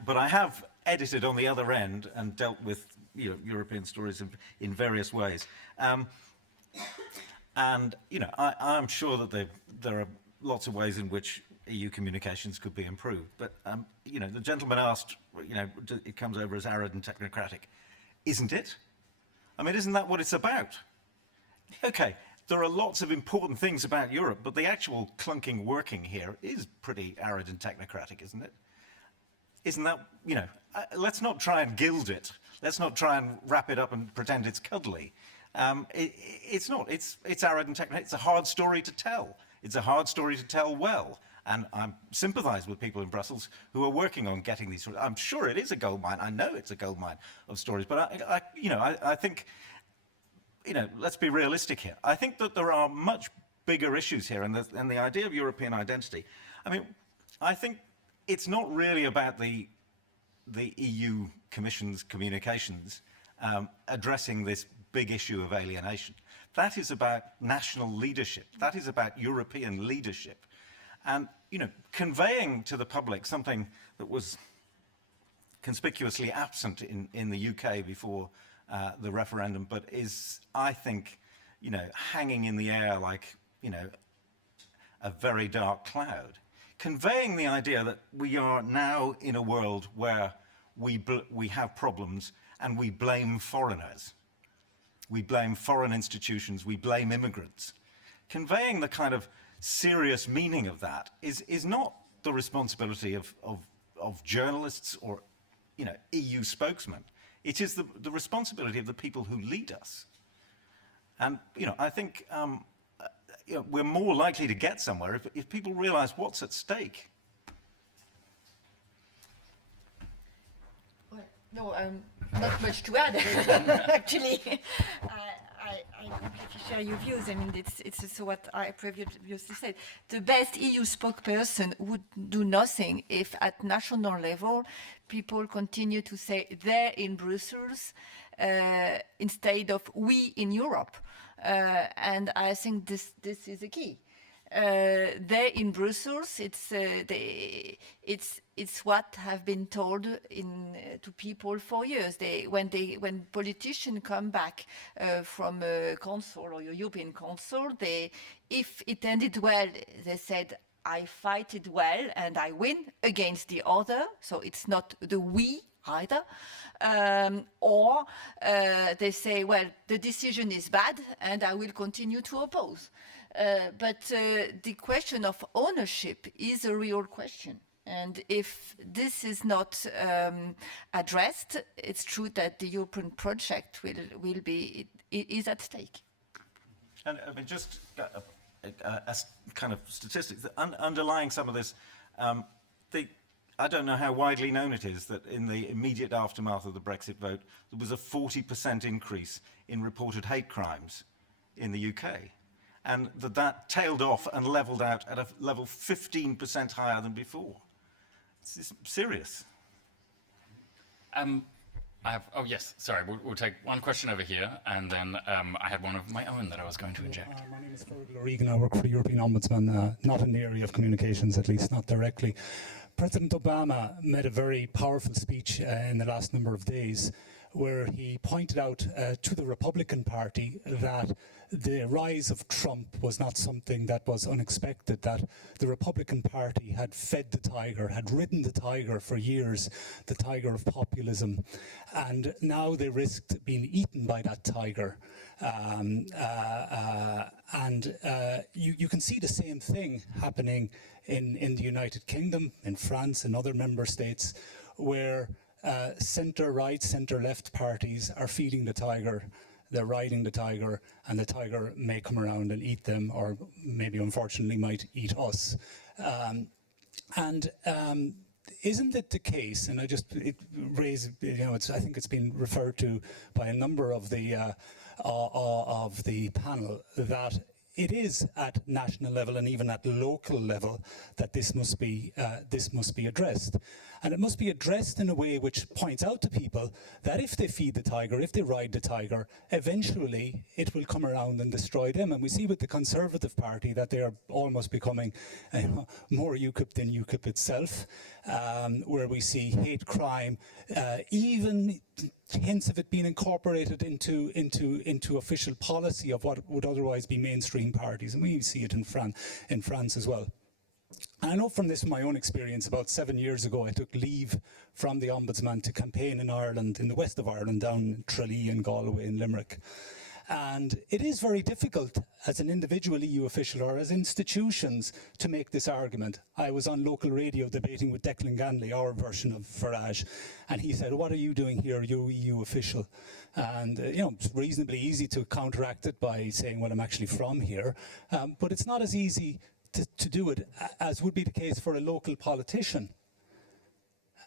But I have edited on the other end and dealt with European stories in various ways. And, you know, I'm sure that there are lots of ways in which EU communications could be improved. But, you know, the gentleman asked, you know, it comes over as arid and technocratic. Isn't it? I mean, isn't that what it's about? Okay, there are lots of important things about Europe, but the actual clunking working here is pretty arid and technocratic, isn't it? Isn't that, you know, let's not try and gild it. Let's not try and wrap it up and pretend it's cuddly. It's not. It's arid and technocratic. It's a hard story to tell. It's a hard story to tell well. And I sympathise with people in Brussels who are working on getting these stories. I'm sure it is a goldmine. I know it's a goldmine of stories. But I think, you know, let's be realistic here. I think that there are much bigger issues here, and the idea of European identity. I mean, I think it's not really about the EU Commission's communications addressing this big issue of alienation. That is about national leadership. That is about European leadership. And, you know, conveying to the public something that was conspicuously absent in the UK before the referendum, but is, I think, you know, hanging in the air like, you know, a very dark cloud. Conveying the idea that we are now in a world where we have problems and we blame foreigners. We blame foreign institutions, we blame immigrants. Conveying the kind of serious meaning of that is not the responsibility of journalists or, you know, EU spokesmen. It is the responsibility of the people who lead us. And, you know, I think you know, we're more likely to get somewhere if people realize what's at stake. Well, no, not much to add, actually. I completely share your views. I mean, it's also what I previously said. The best EU spokesperson would do nothing if, at national level, people continue to say "they in Brussels" instead of "we in Europe." And I think this is the key. They in Brussels, it's what have been told to people for years. When politicians come back from a council or a European council, if it ended well, they said, I fight it well and I win against the other. So it's not the we either. Or they say, well, the decision is bad and I will continue to oppose. But the question of ownership is a real question. And if this is not addressed, it's true that the European project is at stake. And I mean, just a kind of statistics, underlying some of this, I don't know how widely known it is that in the immediate aftermath of the Brexit vote, there was a 40% increase in reported hate crimes in the UK. And that tailed off and leveled out at a level 15% higher than before. It's serious. Oh yes, sorry, we'll take one question over here, and then I had one of my own that I was going to inject. My name is Fergal O'Regan. I work for the European Ombudsman, not in the area of communications, at least not directly. President Obama made a very powerful speech in the last number of days where he pointed out to the Republican Party that the rise of Trump was not something that was unexpected, that the Republican Party had fed the tiger, had ridden the tiger for years, the tiger of populism, and now they risked being eaten by that tiger. You can see the same thing happening in the United Kingdom, in France, and other member states, where centre-right, centre-left parties are feeding the tiger, they're riding the tiger, and the tiger may come around and eat them, or maybe unfortunately might eat us. Isn't it the case, and I think it's been referred to by a number of the panel, that it is at national level and even at local level that this must be addressed. And it must be addressed in a way which points out to people that if they feed the tiger, if they ride the tiger, eventually it will come around and destroy them. And we see with the Conservative Party that they are almost becoming more UKIP than UKIP itself, where we see hate crime, even hints of it being incorporated into official policy of what would otherwise be mainstream parties. And we see it in France as well. And I know from this, from my own experience, about 7 years ago, I took leave from the Ombudsman to campaign in Ireland, in the west of Ireland, down in Tralee and Galway and Limerick. And it is very difficult as an individual EU official or as institutions to make this argument. I was on local radio debating with Declan Ganley, our version of Farage, and he said, "What are you doing here? You're EU official." And it's reasonably easy to counteract it by saying, well, I'm actually from here. But it's not as easy to do it as would be the case for a local politician.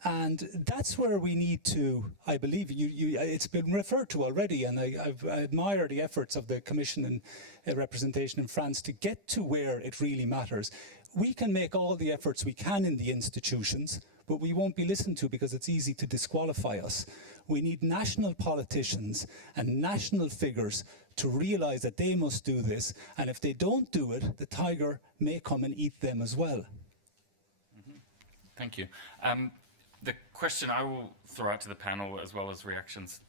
And that's where we need to, I believe, it's been referred to already, and I admire the efforts of the Commission and representation in France to get to where it really matters. We can make all the efforts we can in the institutions, but we won't be listened to because it's easy to disqualify us. We need national politicians and national figures to realise that they must do this, and if they don't do it, the tiger may come and eat them as well. Thank you. The question I will throw out to the panel, as well as reactions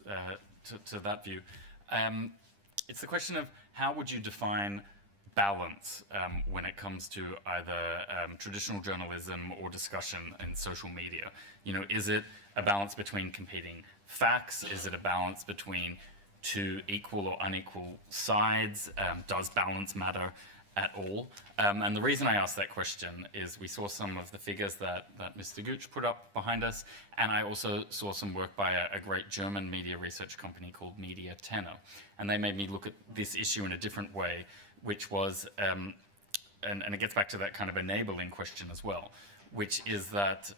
to that view, it's the question of how would you define balance when it comes to either traditional journalism or discussion in social media? Is it a balance between competing facts? Is it a balance between two equal or unequal sides? Does balance matter at all? And the reason I asked that question is we saw some of the figures that Mr. Gooch put up behind us, and I also saw some work by a great German media research company called Media Tenor, and they made me look at this issue in a different way, which was, and it gets back to that kind of enabling question as well, which is that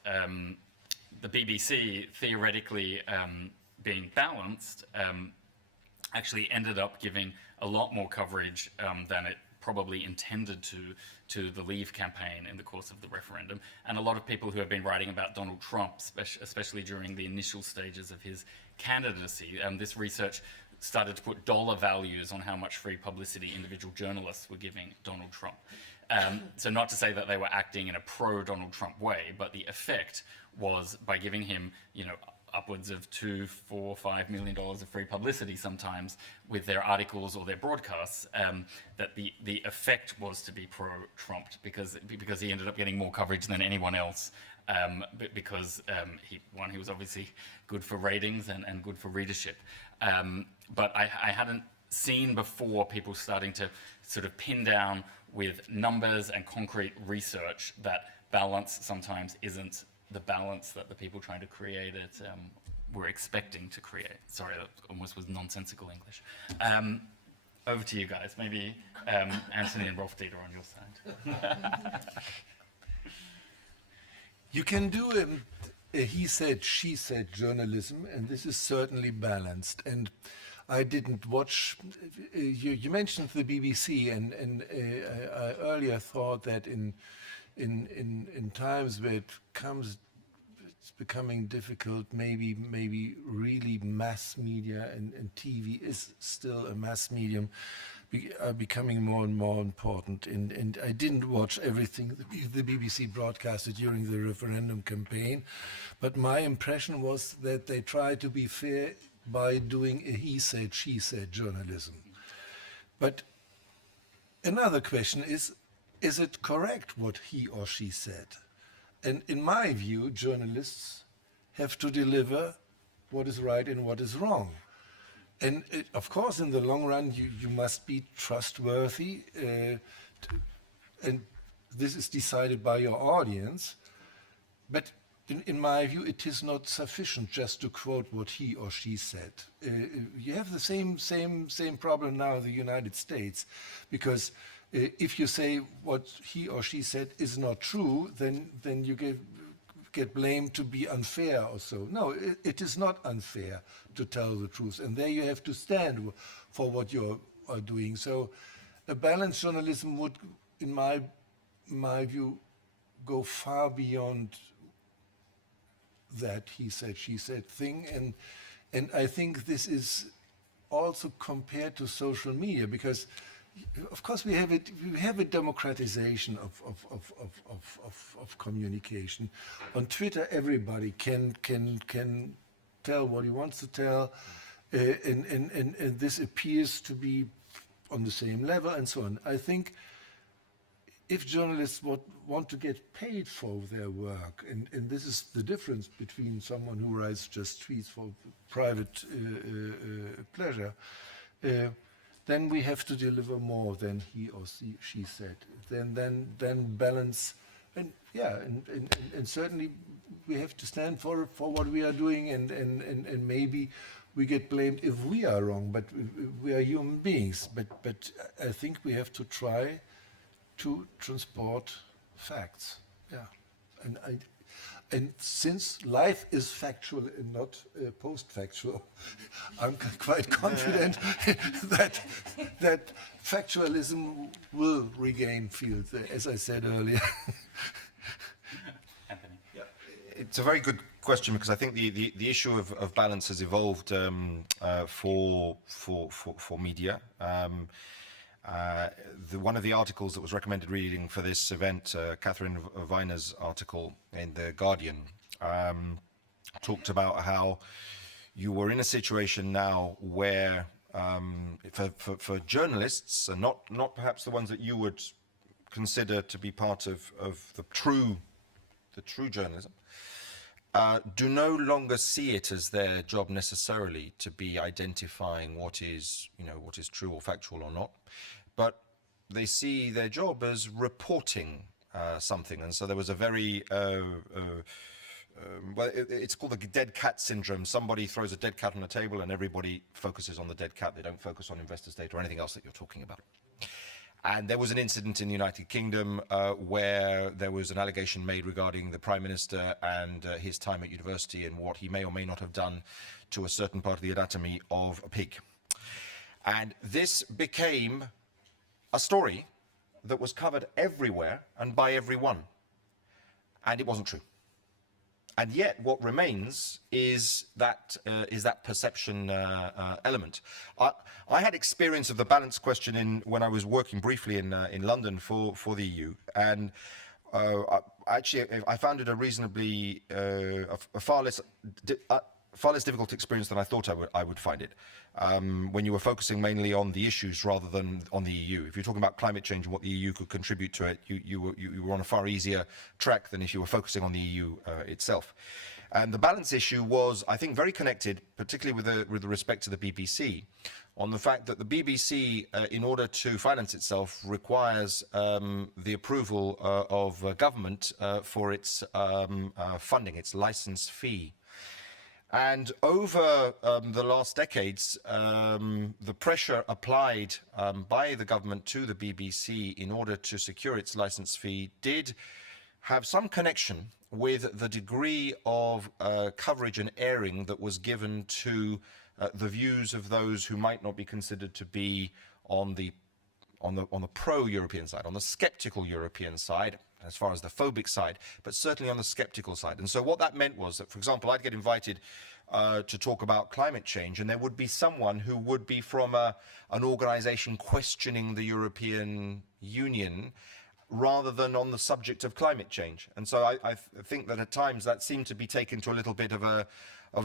the BBC, theoretically being balanced, actually ended up giving a lot more coverage than it probably intended to the Leave campaign in the course of the referendum. And a lot of people who have been writing about Donald Trump, especially during the initial stages of his candidacy, this research started to put dollar values on how much free publicity individual journalists were giving Donald Trump. So not to say that they were acting in a pro-Donald Trump way, but the effect was by giving him, upwards of $2, $4, $5 million of free publicity sometimes with their articles or their broadcasts, that the effect was to be pro-Trump because he ended up getting more coverage than anyone else, because he was obviously good for ratings and good for readership. But I hadn't seen before people starting to sort of pin down with numbers and concrete research that balance sometimes isn't the balance that the people trying to create it were expecting to create. Sorry, that almost was nonsensical English. Over to you guys. Maybe Anthony and Rolf Dieter on your side. You can do a he said, she said journalism, and this is certainly balanced. And I didn't watch. You mentioned the BBC, and I earlier thought that in times where it's becoming difficult. Maybe really mass media and TV is still a mass medium. Are becoming more and more important. And I didn't watch everything the BBC broadcasted during the referendum campaign, but my impression was that they tried to be fair by doing a he said, she said journalism. But another question is it correct what he or she said? And in my view, journalists have to deliver what is right and what is wrong. And of course, in the long run, you must be trustworthy, and this is decided by your audience. But in my view, it is not sufficient just to quote what he or she said. You have the same problem now in the United States, because if you say what he or she said is not true, then you get blamed to be unfair or so. No, it is not unfair to tell the truth, and there you have to stand for what you are doing. So a balanced journalism would, in my view, go far beyond that he said, she said thing, and I think this is also compared to social media, because of course we have a democratization of communication. On Twitter, everybody can tell what he wants to tell, and this appears to be on the same level and so on. I think if journalists want to get paid for their work, and this is the difference between someone who writes just tweets for private pleasure, then we have to deliver more than he or she said. Then balance, and certainly we have to stand for what we are doing, and maybe we get blamed if we are wrong, but we are human beings. But I think we have to try to transport facts. Yeah, and since life is factual and not post-factual, I'm quite confident that factualism will regain field, as I said earlier. Anthony. Yeah, it's a very good question, because I think the issue of balance has evolved for media. One of the articles that was recommended reading for this event, Catherine Weiner's article in The Guardian, talked about how you were in a situation now where for journalists, and not perhaps the ones that you would consider to be part of the true journalism, do no longer see it as their job necessarily to be identifying what is true or factual or not, but they see their job as reporting something. And so there was a very it's called the dead cat syndrome. Somebody throws a dead cat on a table and everybody focuses on the dead cat. They don't focus on investors' data or anything else that you're talking about. And there was an incident in the United Kingdom where there was an allegation made regarding the Prime Minister and his time at university and what he may or may not have done to a certain part of the anatomy of a pig. And this became a story that was covered everywhere and by everyone. And it wasn't true. And yet, what remains is that perception element. I had experience of the balance question when I was working briefly in London for the EU, and I found it a reasonably far less difficult experience than I thought I would find it. When you were focusing mainly on the issues rather than on the EU. If you're talking about climate change and what the EU could contribute to it, you were on a far easier track than if you were focusing on the EU itself. And the balance issue was, I think, very connected, particularly with respect to the BBC, on the fact that the BBC, in order to finance itself, requires the approval of government for its funding, its license fee. And over the last decades, the pressure applied by the government to the BBC in order to secure its license fee did have some connection with the degree of coverage and airing that was given to the views of those who might not be considered to be on the pro-European side, on the skeptical European side, as far as the phobic side, but certainly on the skeptical side. And so what that meant was that, for example, I'd get invited to talk about climate change, and there would be someone who would be from an organization questioning the European Union rather than on the subject of climate change. And so I think that at times that seemed to be taken to a little bit of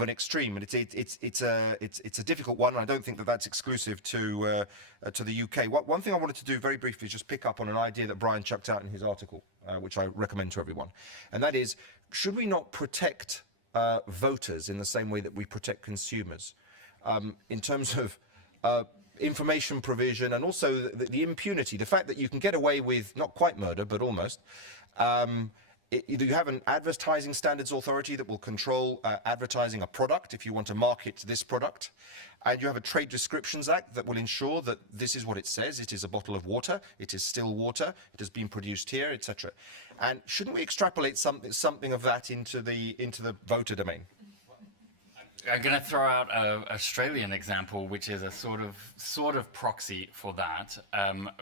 an extreme, and it's a difficult one. I don't think that that's exclusive to the UK. One thing I wanted to do very briefly is just pick up on an idea that Brian chucked out in his article, which I recommend to everyone, and that is, should we not protect voters in the same way that we protect consumers, in terms of information provision and also the impunity, the fact that you can get away with not quite murder but almost. You have an advertising standards authority that will control advertising a product if you want to market this product, and you have a Trade Descriptions Act that will ensure that this is what it says. It is a bottle of water, it is still water, it has been produced here, etc. And shouldn't we extrapolate something of that into the voter domain? I'm going to throw out an Australian example, which is a sort of proxy for that,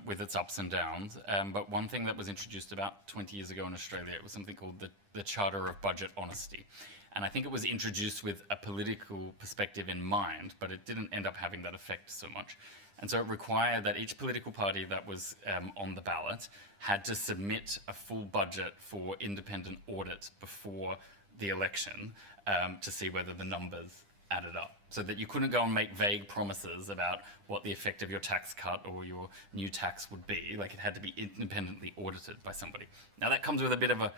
with its ups and downs. But one thing that was introduced about 20 years ago in Australia, it was something called the Charter of Budget Honesty. And I think it was introduced with a political perspective in mind, but it didn't end up having that effect so much. And so it required that each political party that was on the ballot had to submit a full budget for independent audit before the election, to see whether the numbers added up, so that you couldn't go and make vague promises about what the effect of your tax cut or your new tax would be. Like, it had to be independently audited by somebody. Now that comes with a bit of a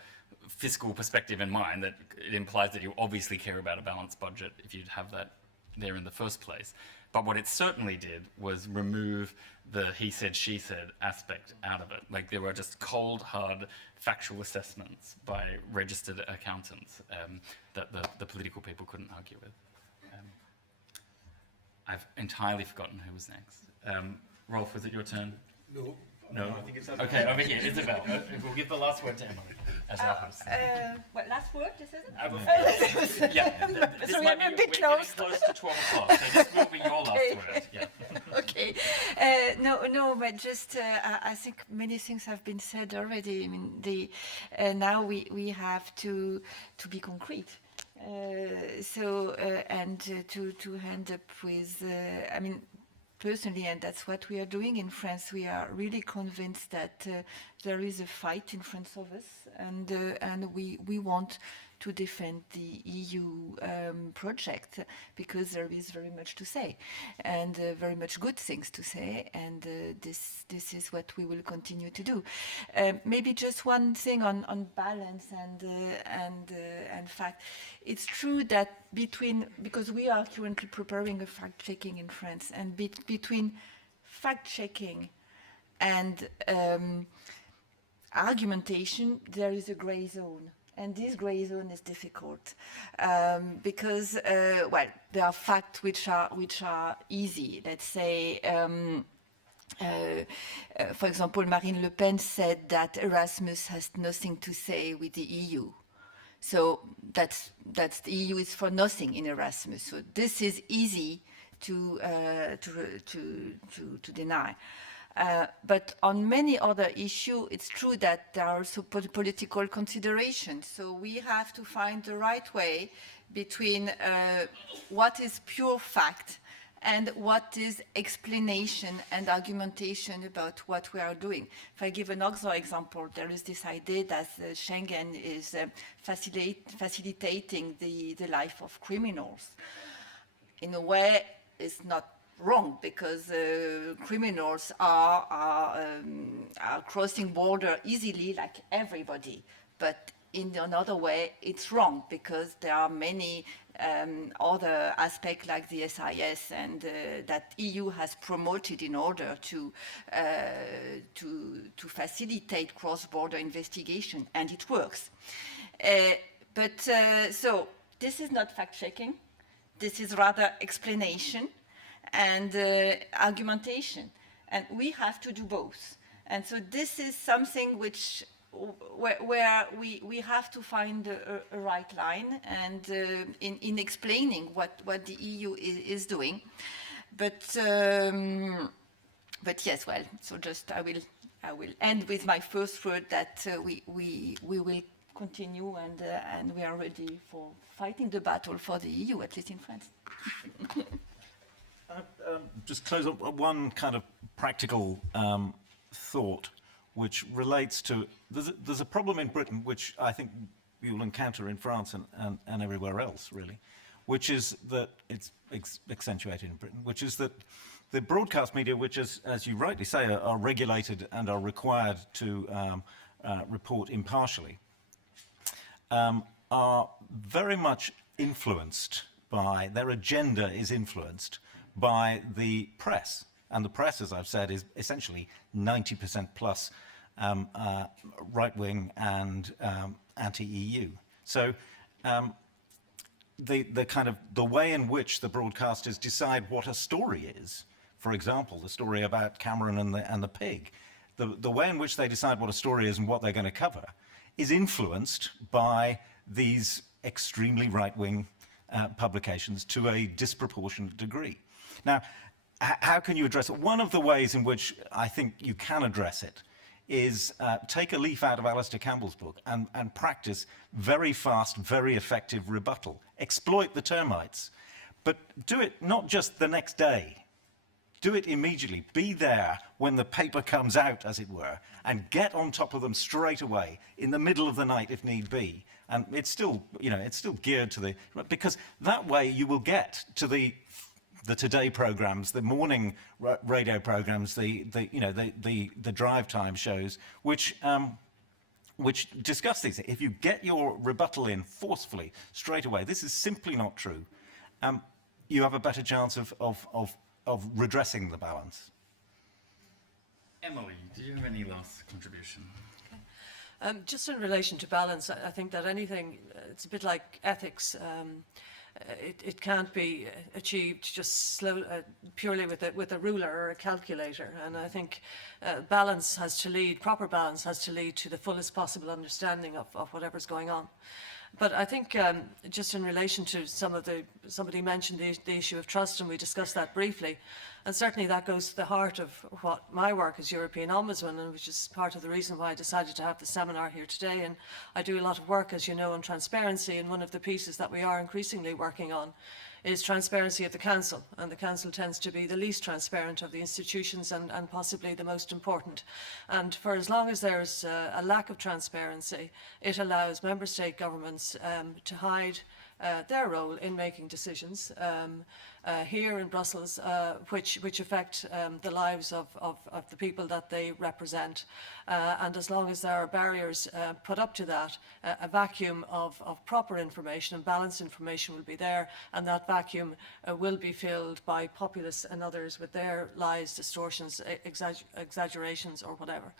fiscal perspective in mind, that it implies that you obviously care about a balanced budget if you'd have that there in the first place. But what it certainly did was remove the he said, she said aspect out of it. Like, there were just cold, hard, factual assessments by registered accountants that the political people couldn't argue with. I've entirely forgotten who was next. Rolf, was it your turn? No, I think it's okay, over here, Isabel. We'll give the last word to Emily as our host. What, last word, just is it? Yeah, So we're a bit close. Close to 12 o'clock, so this will be your last word. Yeah. Okay. No, but just I think many things have been said already. I mean, now we have to be concrete. And to end up with, I mean, personally, and that's what we are doing in France, we are really convinced that there is a fight in front of us, and we want to defend the EU project, because there is very much to say, and very much good things to say, and this is what we will continue to do. Maybe just one thing on balance and fact. It's true that because we are currently preparing a fact-checking in France, and between fact-checking and argumentation, there is a gray zone. And this gray zone is difficult because, well, there are facts which are easy. Let's say, for example, Marine Le Pen said that Erasmus has nothing to say with the EU. So that's the EU is for nothing in Erasmus. So this is easy to deny. But on many other issues, it's true that there are also political considerations. So we have to find the right way between what is pure fact and what is explanation and argumentation about what we are doing. If I give another example, there is this idea that Schengen is facilitating the life of criminals. In a way, it's not wrong, because criminals are crossing border easily like everybody. But in another way, it's wrong, because there are many other aspects like the SIS and that EU has promoted in order to facilitate cross-border investigation, and it works. So this is not fact-checking. This is rather explanation and argumentation, and we have to do both. And so this is something which where we have to find a right line and in explaining what the EU is doing. But yes, well, so just I will end with my first word that we will continue and we are ready for fighting the battle for the EU, at least in France. Just close up one kind of practical thought, which relates to there's a problem in Britain, which I think you'll encounter in France and everywhere else, really, which is that it's accentuated in Britain, which is that the broadcast media, which is, as you rightly say, are regulated and are required to report impartially, are very much influenced by, their agenda is influenced by the press. And the press, as I've said, is essentially 90% plus right-wing and anti-EU. So the way in which the broadcasters decide what a story is, for example, the story about Cameron and the pig, the way in which they decide what a story is and what they're going to cover is influenced by these extremely right-wing publications to a disproportionate degree. Now, how can you address it? One of the ways in which I think you can address it is take a leaf out of Alistair Campbell's book and practice very fast, very effective rebuttal. Exploit the termites, but do it not just the next day. Do it immediately. Be there when the paper comes out, as it were, and get on top of them straight away, in the middle of the night if need be. And it's still, it's still geared to because that way you will get to the Today programs, the morning radio programs, the drive time shows, which discuss these. If you get your rebuttal in forcefully straight away, this is simply not true. You have a better chance of redressing the balance. Emily, do you have any last contribution? Just in relation to balance, I think that anything, it's a bit like ethics. It can't be achieved just purely with a ruler or a calculator. And I think balance has to lead, proper balance has to lead to the fullest possible understanding of whatever's going on. But I think just in relation to somebody mentioned the issue of trust, and we discussed that briefly. And certainly that goes to the heart of what my work as European Ombudsman, and which is part of the reason why I decided to have the seminar here today. And I do a lot of work, as you know, on transparency, and one of the pieces that we are increasingly working on is transparency of the Council. And the Council tends to be the least transparent of the institutions and possibly the most important. And for as long as there's a lack of transparency, it allows Member State governments to hide their role in making decisions here in Brussels, which affect the lives of the people that they represent. And as long as there are barriers put up to that, a vacuum of proper information and balanced information will be there, and that vacuum will be filled by populists and others with their lies, distortions, exaggerations or whatever.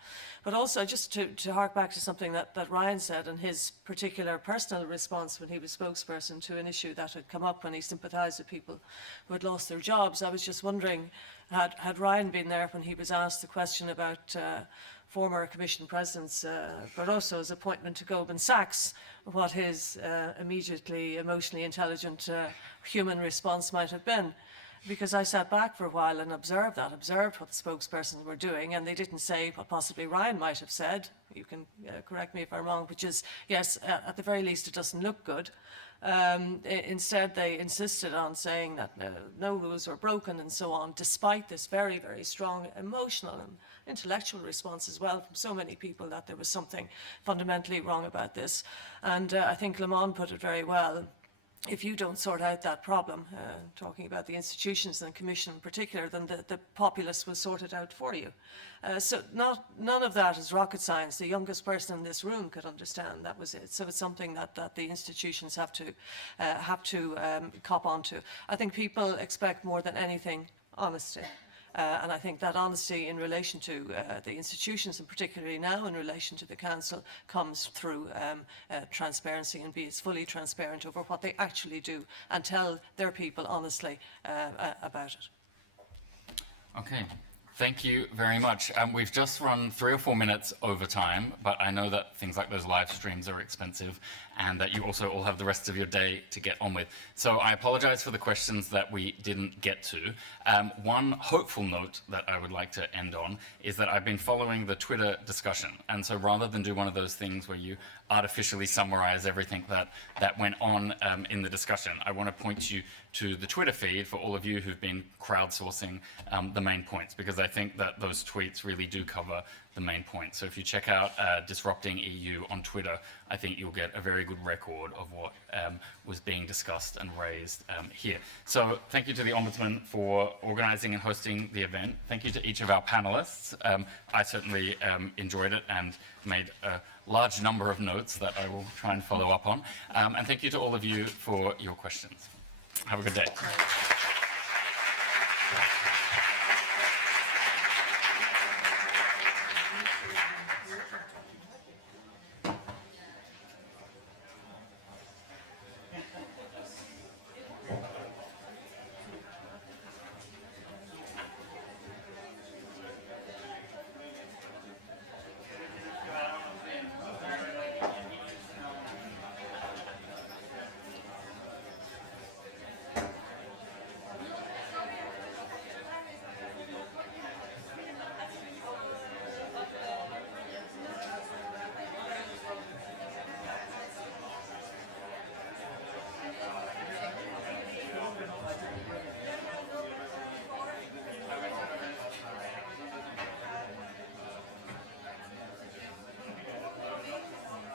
But also, just to hark back to something that Ryan said and his particular personal response when he was spokesperson to an issue that had come up when he sympathised with people who had lost their jobs, I was just wondering, had Ryan been there when he was asked the question about former Commission President Barroso's appointment to Goldman Sachs, what his immediately emotionally intelligent human response might have been. Because I sat back for a while and observed what the spokespersons were doing, and they didn't say what possibly Ryan might have said. You can correct me if I'm wrong, which is, yes, at the very least it doesn't look good. Instead, they insisted on saying that no rules were broken and so on, despite this very, very strong emotional and intellectual response as well from so many people that there was something fundamentally wrong about this. And I think Le Monde put it very well. If you don't sort out that problem, talking about the institutions and the Commission in particular, then the populace will sort it out for you. So none of that is rocket science. The youngest person in this room could understand that was it. So it's something that the institutions have to cop onto. I think people expect more than anything honesty. And I think that honesty in relation to the institutions, and particularly now in relation to the Council, comes through transparency and be as fully transparent over what they actually do and tell their people honestly about it. Okay, Thank you very much. We've just run 3 or 4 minutes over time, but I know that things like those live streams are expensive and that you also all have the rest of your day to get on with. So I apologize for the questions that we didn't get to. One hopeful note that I would like to end on is that I've been following the Twitter discussion. And so rather than do one of those things where you artificially summarize everything that went on in the discussion, I want to point you to the Twitter feed for all of you who've been crowdsourcing the main points, because I think that those tweets really do cover the main points. So if you check out Disrupting EU on Twitter, I think you'll get a very good record of what was being discussed and raised here. So thank you to the Ombudsman for organizing and hosting the event. Thank you to each of our panelists. I certainly enjoyed it and made a large number of notes that I will try and follow up on. And thank you to all of you for your questions. Have a good day.